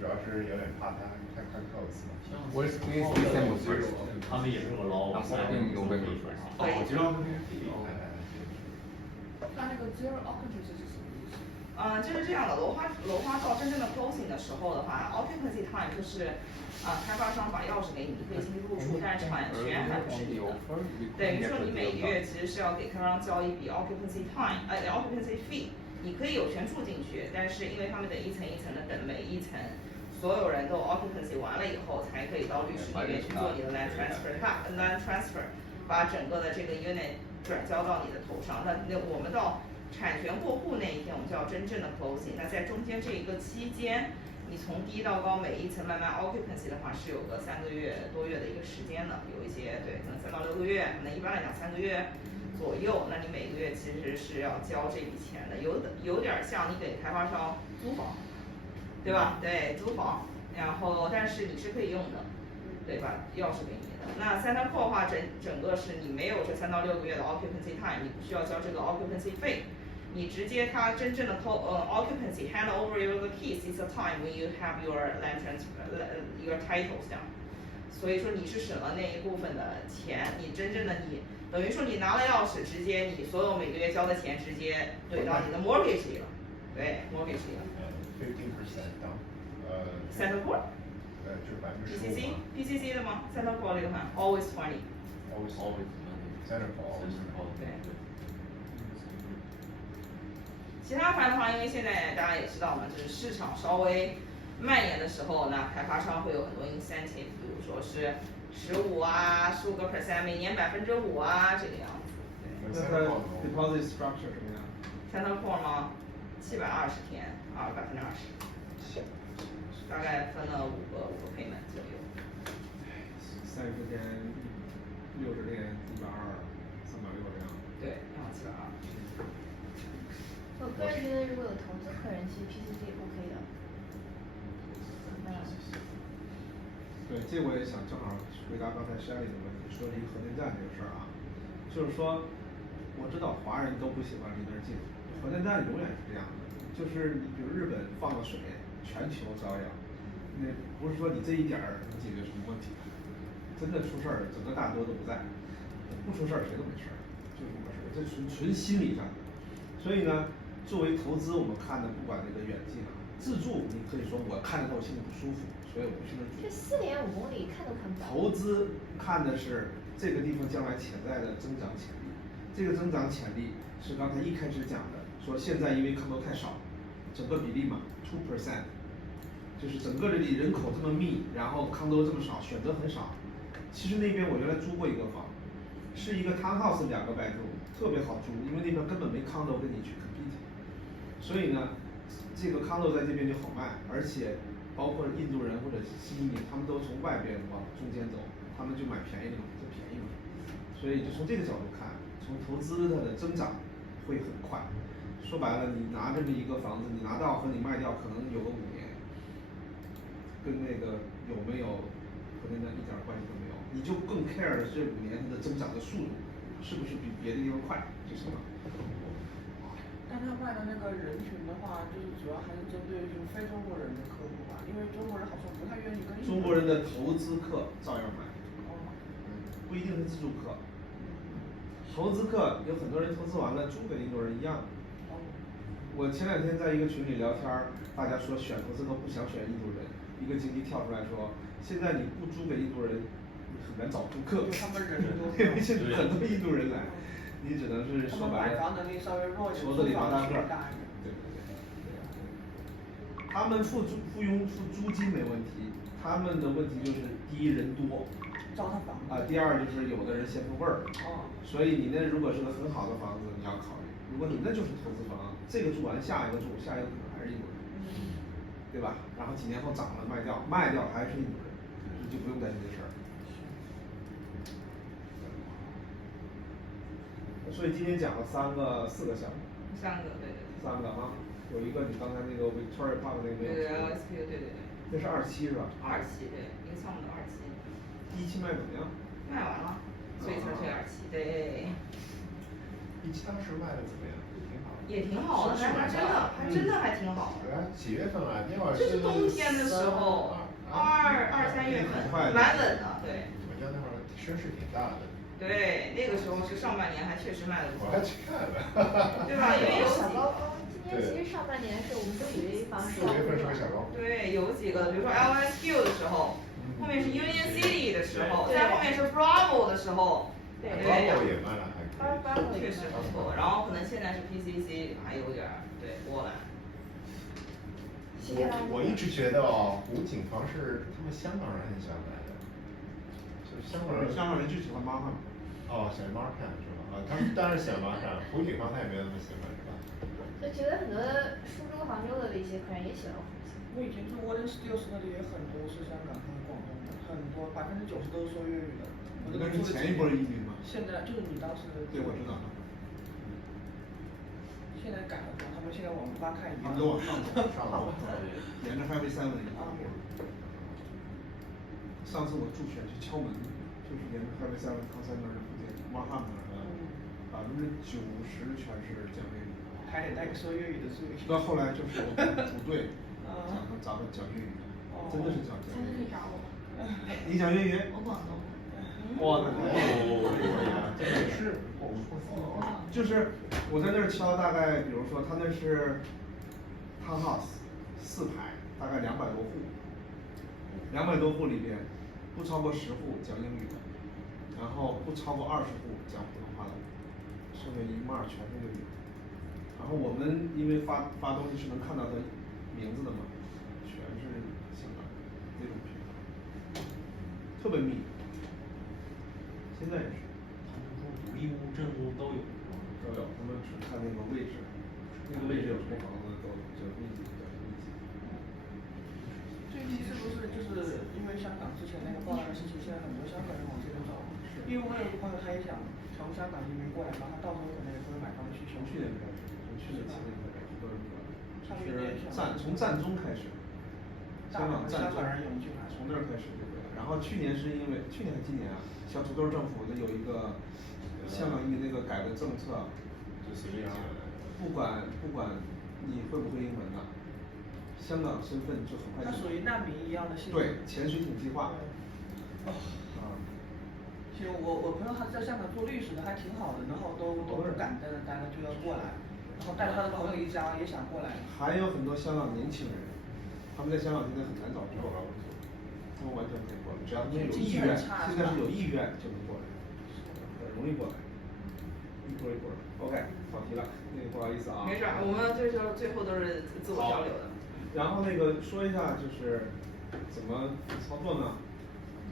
要是有点怕它太快 close 嘛。 Worst case December 1st. 他们也这么捞， I'm hoping November 1st. 对。那个 zero occupancy 是什么意思？就是这样的，楼花到真正的 closing 的时候的话 ，occupancy time 就是开发商把钥匙给你，你可以进去入住，但是产权还不是你的。等于说你每个月其实是要给开发商交一笔 occupancy occupancy fee， 你可以有权住进去，但是因为他们得一层一层的等每一层所有人都 occupancy 完了以后，才可以到律师那边去做你的 land transfer， 把整个的这个 unit 转交到你的头上。那我们到产权过户那一天，我们叫真正的 closing。那在中间这一个期间，你从低到高每一层慢慢 occupancy 的话，是有个3个月多月的一个时间的，有一些对，可能3到6个月，可能一般来讲3个月左右。那你每个月其实是要交这笔钱的，有点像你给开发商租房，对吧？对，租房，然后但是你是可以用的，对吧？钥匙给你的。那3到4的话，整个是你没有这3到6个月的 occupancy time， 你不需要交这个 occupancy 费。你直接它真正的occupancy hand over your keys is a time when you have your land transfer your titles down， 所以说你是省了那一部分的钱，你真正的你等于说你拿了钥匙，直接你所有每个月交的钱直接怼到你的 mortgage 里了，对 mortgage 里了。15% down， Center Core 就是15%。 PCC 的吗 ？Center Core 这个款 always 20。 always center call always 对。其他盘的话，因为现在大家也知道嘛，就是市场稍微蔓延的时候，那开发商会有很多 incentive， 比如说是15%，15%，每年5%这个样子。那它 deposit structure 什么样？Center Core 吗？720天，20%，大概分了5个payment左右。30天60天120，360这样。对，然后720。我个人觉得，如果有投资客人，其实 PCC OK 的。对，这我也想正好回答刚才 Shelly 的问题，说离核电站这个事儿啊，就是说，我知道华人都不喜欢离那儿近，核电站永远是这样的，就是你比如日本放了水，全球遭殃，那不是说你这一点儿能解决什么问题，真的出事儿，整个大多都不在，不出事儿谁都没事儿，就这么个事儿，这纯心理上的，所以呢。作为投资，我们看的不管这个远近啊，自住你可以说我看着我心里不舒服，所以我不去那儿住。这4.5公里看都看不到。投资看的是这个地方将来潜在的增长潜力，这个增长潜力是刚才一开始讲的，说现在因为康都太少，整个比例嘛 2%， 就是整个这里人口这么密，然后康都这么少，选择很少。其实那边我原来租过一个房，是一个 townhouse 2个bedroom，特别好租，因为那边根本没康都跟你去 compete。所以呢，这个 condo 在这边就好卖，而且包括印度人或者新移民，他们都从外边往中间走，他们就买便宜的嘛，就便宜嘛。所以就从这个角度看，从投资它的增长会很快。说白了，你拿这么一个房子，你拿到和你卖掉可能有个5年，跟那个有没有和那一点关系都没有，你就更 care 的是这5年它的增长的速度，是不是比别的地方快，就行了。但他卖的那个人群的话，就是主要还是针对就是非中国人的客户吧，因为中国人好像不太愿意跟中国人的投资客照样买，不一定是自住客。投资客有很多人投资完了租给印度人一样。我前2天在一个群里聊天儿，大家说选投资客不想选印度人，一个经纪跳出来说，现在你不租给印度人，你很难找租客。他们人多，因为现在很多印度人来，你只能是说白了，买房能力稍微弱一点，矬子里拔大个儿。大一点。对。他们付租金没问题，他们的问题就是第一人多，糟蹋房子。第二就是有的人嫌分味儿。所以你那如果是个很好的房子，你要考虑，如果你那就是投资房，这个住完下一个住，下一个可能还是印度人，对吧？然后几年后涨了卖掉还是印度人，你就不用担心这事儿。所以今天讲了4个项目。3个，对。3个哈，有一个你刚才那个 Victoria Park 那个。对 LSQ 对。那是2期是吧？2期对，一个项目的2期。1期卖怎么样？卖完了，所以才是2期，对。1期当时卖的怎么样？也挺好的，还真的还挺好的。几月份啊？那会儿就是冬天的时候，2、3月份，蛮冷的，对。我觉得那会儿声势挺大的。对，那个时候是上半年还确实卖的不错。我还去看了。对吧？因为有小高峰，今年其实上半年是我们都以为房市4月份是个小高峰。对，有几个，比如说 LSQ 的时候，后面是 Union City 的时候，再后面是 Bravo 的时候。对。Bravo 也卖了还可以。确实不错，然后可能现在是 PCC 还有点对波澜。我一直觉得湖景房是他们香港人很喜欢买的，就是香港人就喜欢马汉。喜欢马汉是吧？他们当然喜欢马汉，湖景房他也没有那么喜欢是吧？就觉得很多苏州、杭州的一些客人也喜欢湖景。我以前住Warden Steels那里也很多是香港和广东的，很多90%都是说粤语的。那是前一波移民吗？现在就是你当时。对，我知道。现在改了，他们现在往8看一样。都往上走，沿着Highway 7一条。上次我助选去敲门，就是沿着Highway 7康山那儿附近，马汉那儿，90%全是讲粤语。还得带个说粤语的助理。到后来就是我不对，咱们讲粤语，真的是讲粤语。找我。你讲粤语？我广东。哇，那是就是我在那儿敲，大概比如说他那是 townhouse 4排，大概200多户，200多户里边不超过10户讲英语的，然后不超过20户讲普通话的，剩下一半全是粤语。然后我们因为发东西是能看到他名字的嘛，全是香港那种平台，特别密。现在也是。他们说独立屋、镇屋都有。都有，他们只看那个位置，那个位置有什么房子都就密集比较密集。最近是不是就是因为香港之前那个爆炸事情，现在很多香港人往这边走？因为我有个朋友他也想从香港移民过来嘛，他到时候可能也会买房的需求。从去年开始，从去年7月开始，很多人过来。从战中开始，香港战中从那儿开始就回来。然后去年是因为去年还是今年啊，小土豆政府的有一个香港移民那个改的政策，就是不管你会不会英文的，香港身份就很快就。它属于难民一样的性质。对，潜水艇计划。其实我朋友他在香港做律师的还挺好的，然后都不敢在那待了，就要过来，然后带着他的朋友一家也想过来。还有很多香港年轻人，他们在香港现在很难找工作，他们完全可以过来，只要他们有意愿，现在是有意愿就能过来，很容易过来。一波一波 ，OK， 跑题了，那个不好意思啊。没事，我们这就最后都是自我交流的。然后那个说一下就是怎么操作呢？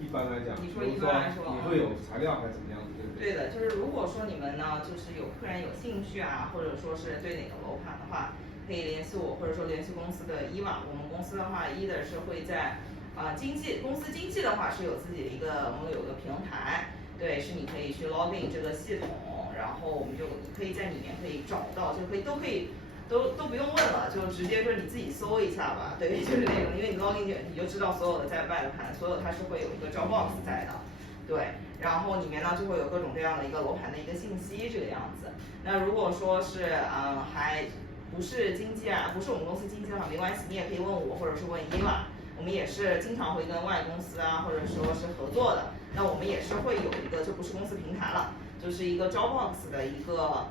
一般来讲，你说一般来说，你会有材料还是怎么样的，对不对？对的，就是如果说你们呢，就是有客人有兴趣啊，或者说是对哪个楼盘的话，可以联系我，或者说联系公司的伊网。我们公司的话，either是会在公司经济的话是有自己的我们有个平台，对，是你可以去 login 这个系统，然后我们就可以在里面可以找到，就可以都不用问了，就直接说你自己搜一下吧，对，就是那种，因为你 login 你就知道所有的在外盘，所有它是会有一个招 box 在的，对，然后里面呢就会有各种各样的一个楼盘的一个信息这个样子。那如果说是还不是经纪啊，不是我们公司经纪的话，没关系，你也可以问我，或者是问伊娃，我们也是经常会跟外公司啊，或者说是合作的。那我们也是会有一个，就不是公司平台了，就是一个 Dropbox 的一个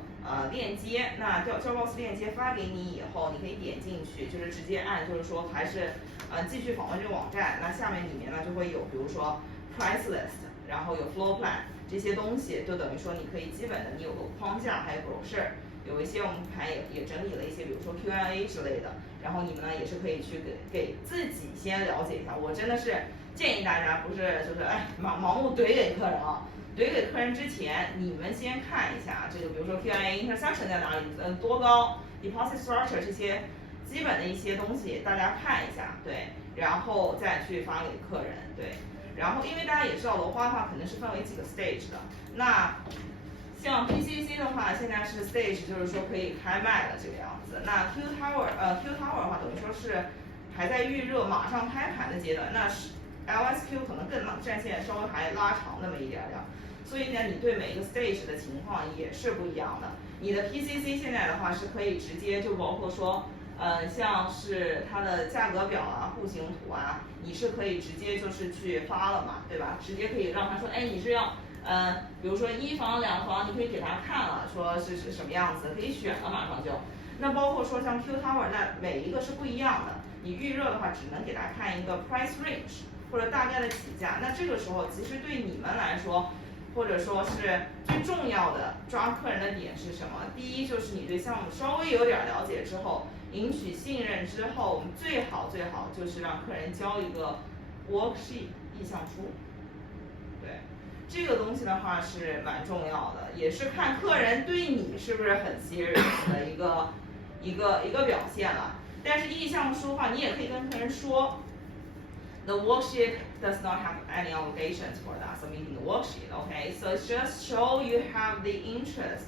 链接。那 Dropbox 链接发给你以后，你可以点进去，就是直接按，就是说还是继续访问这个网站。那下面里面呢就会有，比如说 price list， 然后有 floor plan 这些东西，就等于说你可以基本的你有个框架，还有 brochure。有一些我们盘也整理了一些，比如说 Q&A 之类的，然后你们呢也是可以去给自己先了解一下。我真的是建议大家不是就是盲目怼给客人啊，怼给客人之前，你们先看一下这个，比如说 Q&A intersection 在哪里，多高 ，deposit structure 这些基本的一些东西，大家看一下，对，然后再去发给客人，对，然后因为大家也知道楼花的话肯定是分为几个 stage 的，那像 PCC 的话，现在是 stage， 就是说可以开卖了这个样子。那 Q Tower 的话，等于说是还在预热，马上开盘的阶段。那是 LSQ 可能更战线稍微还拉长那么一点点。所以呢，你对每一个 stage 的情况也是不一样的。你的 PCC 现在的话是可以直接就包括说，像是它的价格表啊、户型图啊，你是可以直接就是去发了嘛，对吧？直接可以让他说，你是要。比如说1房2房，你可以给他看了，说是什么样子，可以选了，马上就。那包括说像 Q Tower， 那每一个是不一样的。你预热的话，只能给他看一个 price range 或者大概的起价。那这个时候，其实对你们来说，或者说是最重要的抓客人的点是什么？第一就是你对项目稍微有点了解之后，赢取信任之后，我们最好就是让客人交一个 worksheet 意向书，对。这个东西的话是蛮重要的，也是看客人对你是不是很 serious 的一个表现了。但是意向书的话，你也可以跟客人说 ，the worksheet does not have any obligations for that submitting the worksheet. Okay, so it's just show you have the interest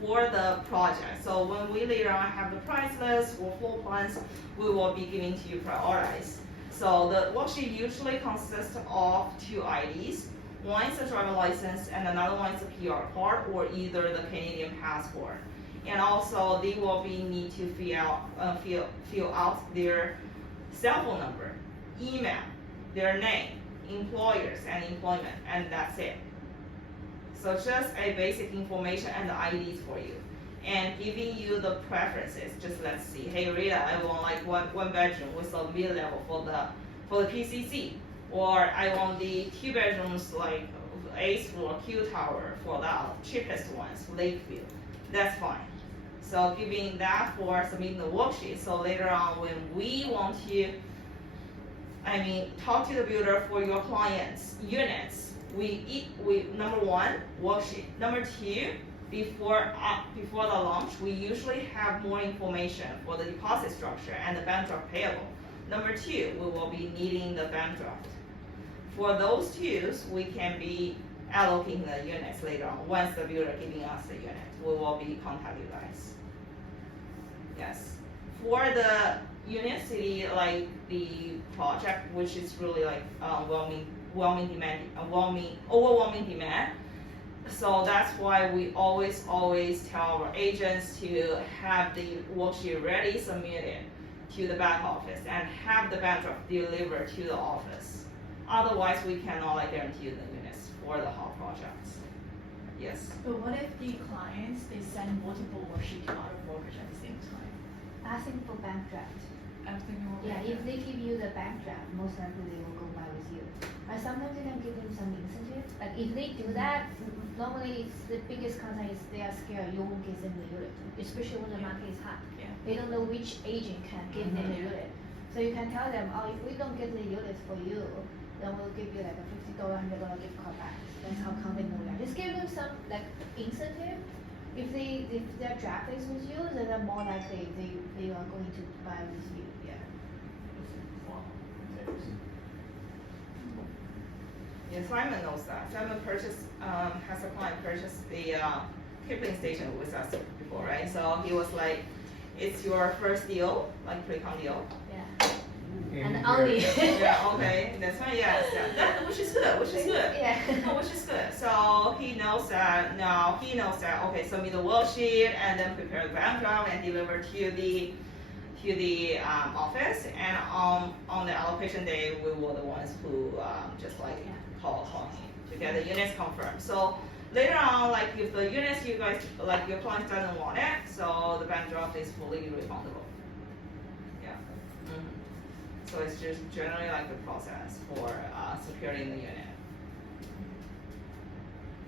for the project. So when we later on have the price list or floor plans, we will be giving to you priorities. So the worksheet usually consists of 2 IDs. One is a driver license and another one is a PR card or either the Canadian passport. And also they will need to fill out their cell phone number, email, their name, employers and employment, and that's it. So just a basic information and the IDs for you. And giving you the preferences, just let's see. Hey Rita, I want like one bedroom with a mid-level for the PCC. Or I want the 2 bedrooms like 8th floor Q Tower for the cheapest ones, Lakeview. That's fine. So giving that for submitting the worksheet. So later on when we want to, talk to the builder for your clients' units, we number 1, worksheet. Number 2, before the launch, we usually have more information for the deposit structure and the bank draft payable. Number 2, we will be needing the bank draft. For those 2s, we can be allocating the units later on. Once the builder giving us the unit, we will be contact you guys. Yes. For the unit city, like the project, which is really like overwhelming demand. So that's why we always tell our agents to have the worksheet ready, submitted to the back office, and have the bank draft delivered to the office. Otherwise, we cannot guarantee the units for the whole projects. Yes. But what if the clients, they send multiple worksheets to other brokers at the same time? Asking for bank draft. Yeah, if they give you the bank draft, most likely they will go buy with you. But sometimes you can give them some incentive. Like if they do that, normally the biggest concern is they are scared you won't give them the unit, especially when the market is hot. Yeah. They don't know which agent can give them the unit. So you can tell them, if we don't get the unit for you, then we'll give you like a $50, $100 gift card back. That's how confident we are. Just give them some incentive. if their traffic is with you, then they're more likely they are going to buy with you. Yeah. Yeah, Simon knows that. Simon has a client purchased the Kipling station with us before, right? So he was like, it's your first deal, like pre-con deal. Yeah. In And only. Yeah, okay, that's fine, yes, which is good, which is good. Yeah. No, which is good. So he knows that, now he knows that, okay, submit the worksheet and then prepare the background and deliver to the office, and on the allocation day, we were the ones who just like call him to get the units confirmed. So later on, like if the units you guys, like your client doesn't want it, so the bank draft is fully refundable. Yeah. So it's just generally like the process for securing the unit.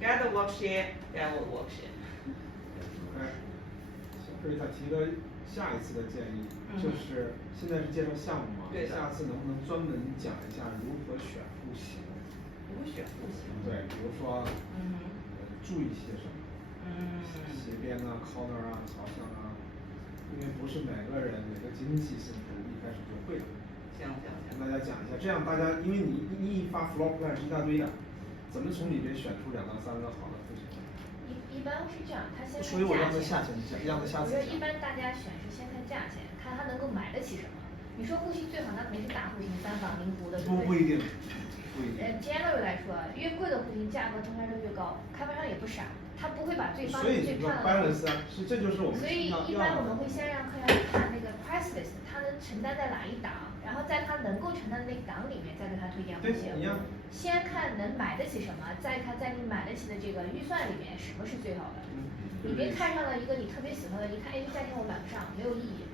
Get the worksheet, get the worksheet. OK，小瑞他提的下一次的建议就是现在是介绍项目嘛，对的下次能不能专门讲一下如何选户型？如何选户型？对，比如说，注意些什么？斜边啊、corner 啊、朝向啊，因为不是每个人每个经济甚至一开始就会的。行，跟大家讲一下，这样大家因为你一发 floor plan 是一大堆的，怎么从里边选出2到3个好的户型？一般是这样，他先看价钱。所以我让他下次讲，让他下次讲。我觉得一般大家选是先看价钱，看他能够买得起什么。你说户型最好，那肯定是大户型，3房0户的，对不对？不一定，不一定。general 来说，越贵的户型价格通常都越高，开发商也不傻，他不会把最方所以最漂亮的。balance 啊，这就是我们所以一般我们会先让客人看那个 price list， 他能承担在哪一档，然后在他能够承担的那个档里面再给他推荐户型。对，一样。先看能买得起什么，再看在你买得起的这个预算里面什么是最好的。你别看上了一个你特别喜欢的，一看哎这价钱我买不上，没有意义。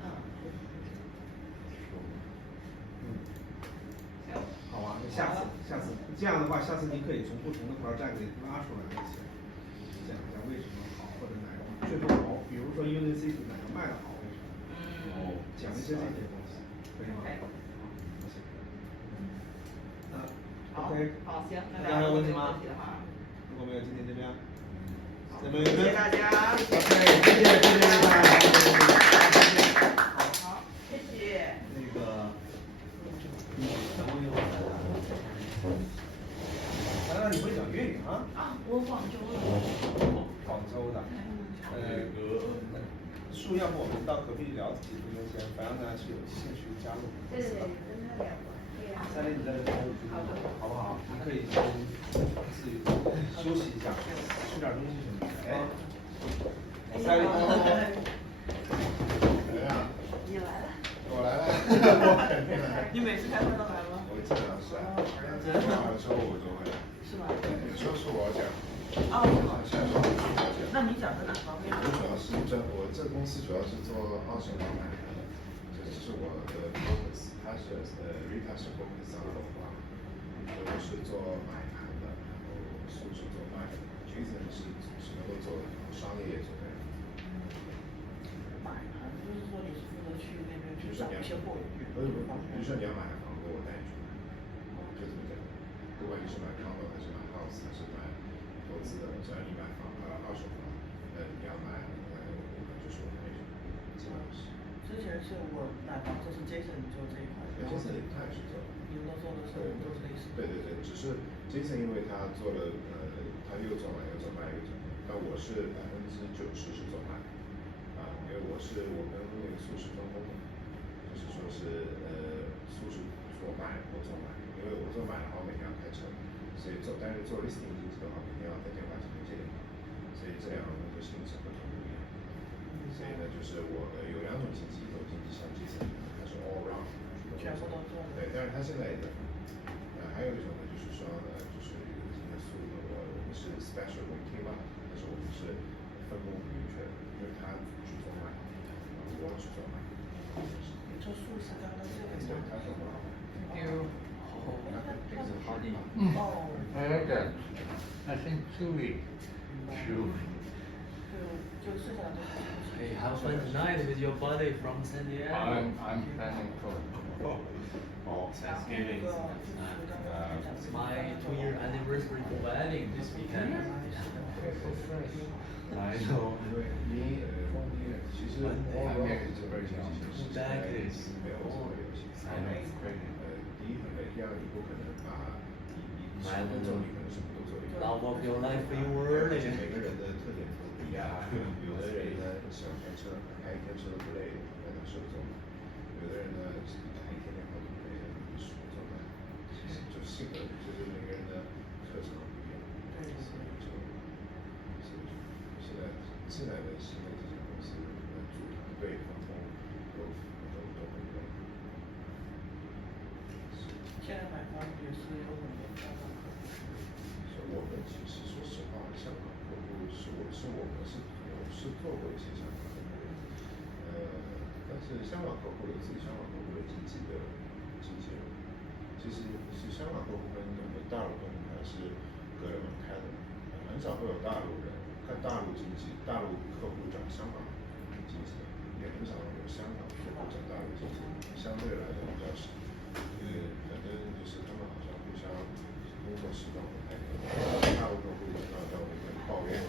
好啊，下次这样的话，下次你可以从不同的project里拉出来一些，讲一下为什么好，或者哪个最后好，比如说 Unit C 哪个卖的好，为什么？讲一些这些东西，可以吗？行。OK。好，行，那大家还有问题吗？如果没有，今天这边。谢谢大家。OK，谢谢大家。好，谢谢。那个。你会讲粤语啊？我广州的。广州的。树，要不我们到隔壁聊几分钟先，反正呢是有兴趣加入。对，跟他聊过。3点你在这待5分钟，好不好？你可以先自己休息一下，吃点东西什么的。3点。你来了。我来了，我肯定来。你每次开会都来吗？我基本上是啊，周5都会来。是吗？有时候是我讲。哦，是吗？现在是我讲。那你讲的哪方面？我主要是我这公司主要是做2手房买盘的，这是我的 focus。他是Rita 是 focus 上楼花，我是做买盘的，然后舒适做卖的，Jason 是什么都做的，商业也做的。买盘就是说你是负责去那边去找一些货源。不是，比如说你要买房子，我带你去买，就这么简单。不管你是买 condo 还是买 house 还是买投资的，只要你买房2手房，你要买我们就是我们那种，基本上是。之前是我买房子是 Jason 做这一块，Jason 他也是做。你们都做的是都是类似。对，只是 Jason 因为他做了他又做买又做卖又做，但我是90%是做卖，因为我跟那个苏是分工的，就是说是苏是做卖，我做买，因为我做买的话我每天要开车，所以但是做 listing 经纪的话每天要打电话进行接电话，所以这2个工作性质不同不一样。所以呢，就是我有2种经济，一种经济像Jason，它是 all round， 全部都做。对，但是他现在也在做。还有一种呢，就是说就是今天苏我们是 special team up， 但是我们是分工很明确的，因为他去做卖，我去做卖。你做素食刚刚这个。对，他做卖。I like that. I think 2 weeks. True. Hey, have fun tonight with your buddy from San Diego. I'm planning for. Thanksgiving. My 2-year anniversary for wedding this weekend. I know. 因为其实方面这边经济形势没有这么流行。第一很累，第二你不可能把你什么做，你可能什么都做一个。Love of your life in world. 而且每个人的特点不一样，有的人呢喜欢开车，开一天车都不累，那他是不做；有的人呢开一天两个都不累，是不做的。就性格，就是每个人的特长不一样。对。所以现在的新的这些公司，组团队分工都很累。现在买房也是有很多香港客户。我们其实说实话，香港客户我是做过一些香港客户的，但是香港客户有自己香港客户的经纪人，其实是香港客户跟我们大陆客户还是隔得蛮开的，很少会有大陆人看大陆大陆客户找香港经纪，也很少有香港客户找大陆经纪，相对来讲比较少。反正就是他们好像互相工作习惯不太一样，大陆客户找到我们抱怨，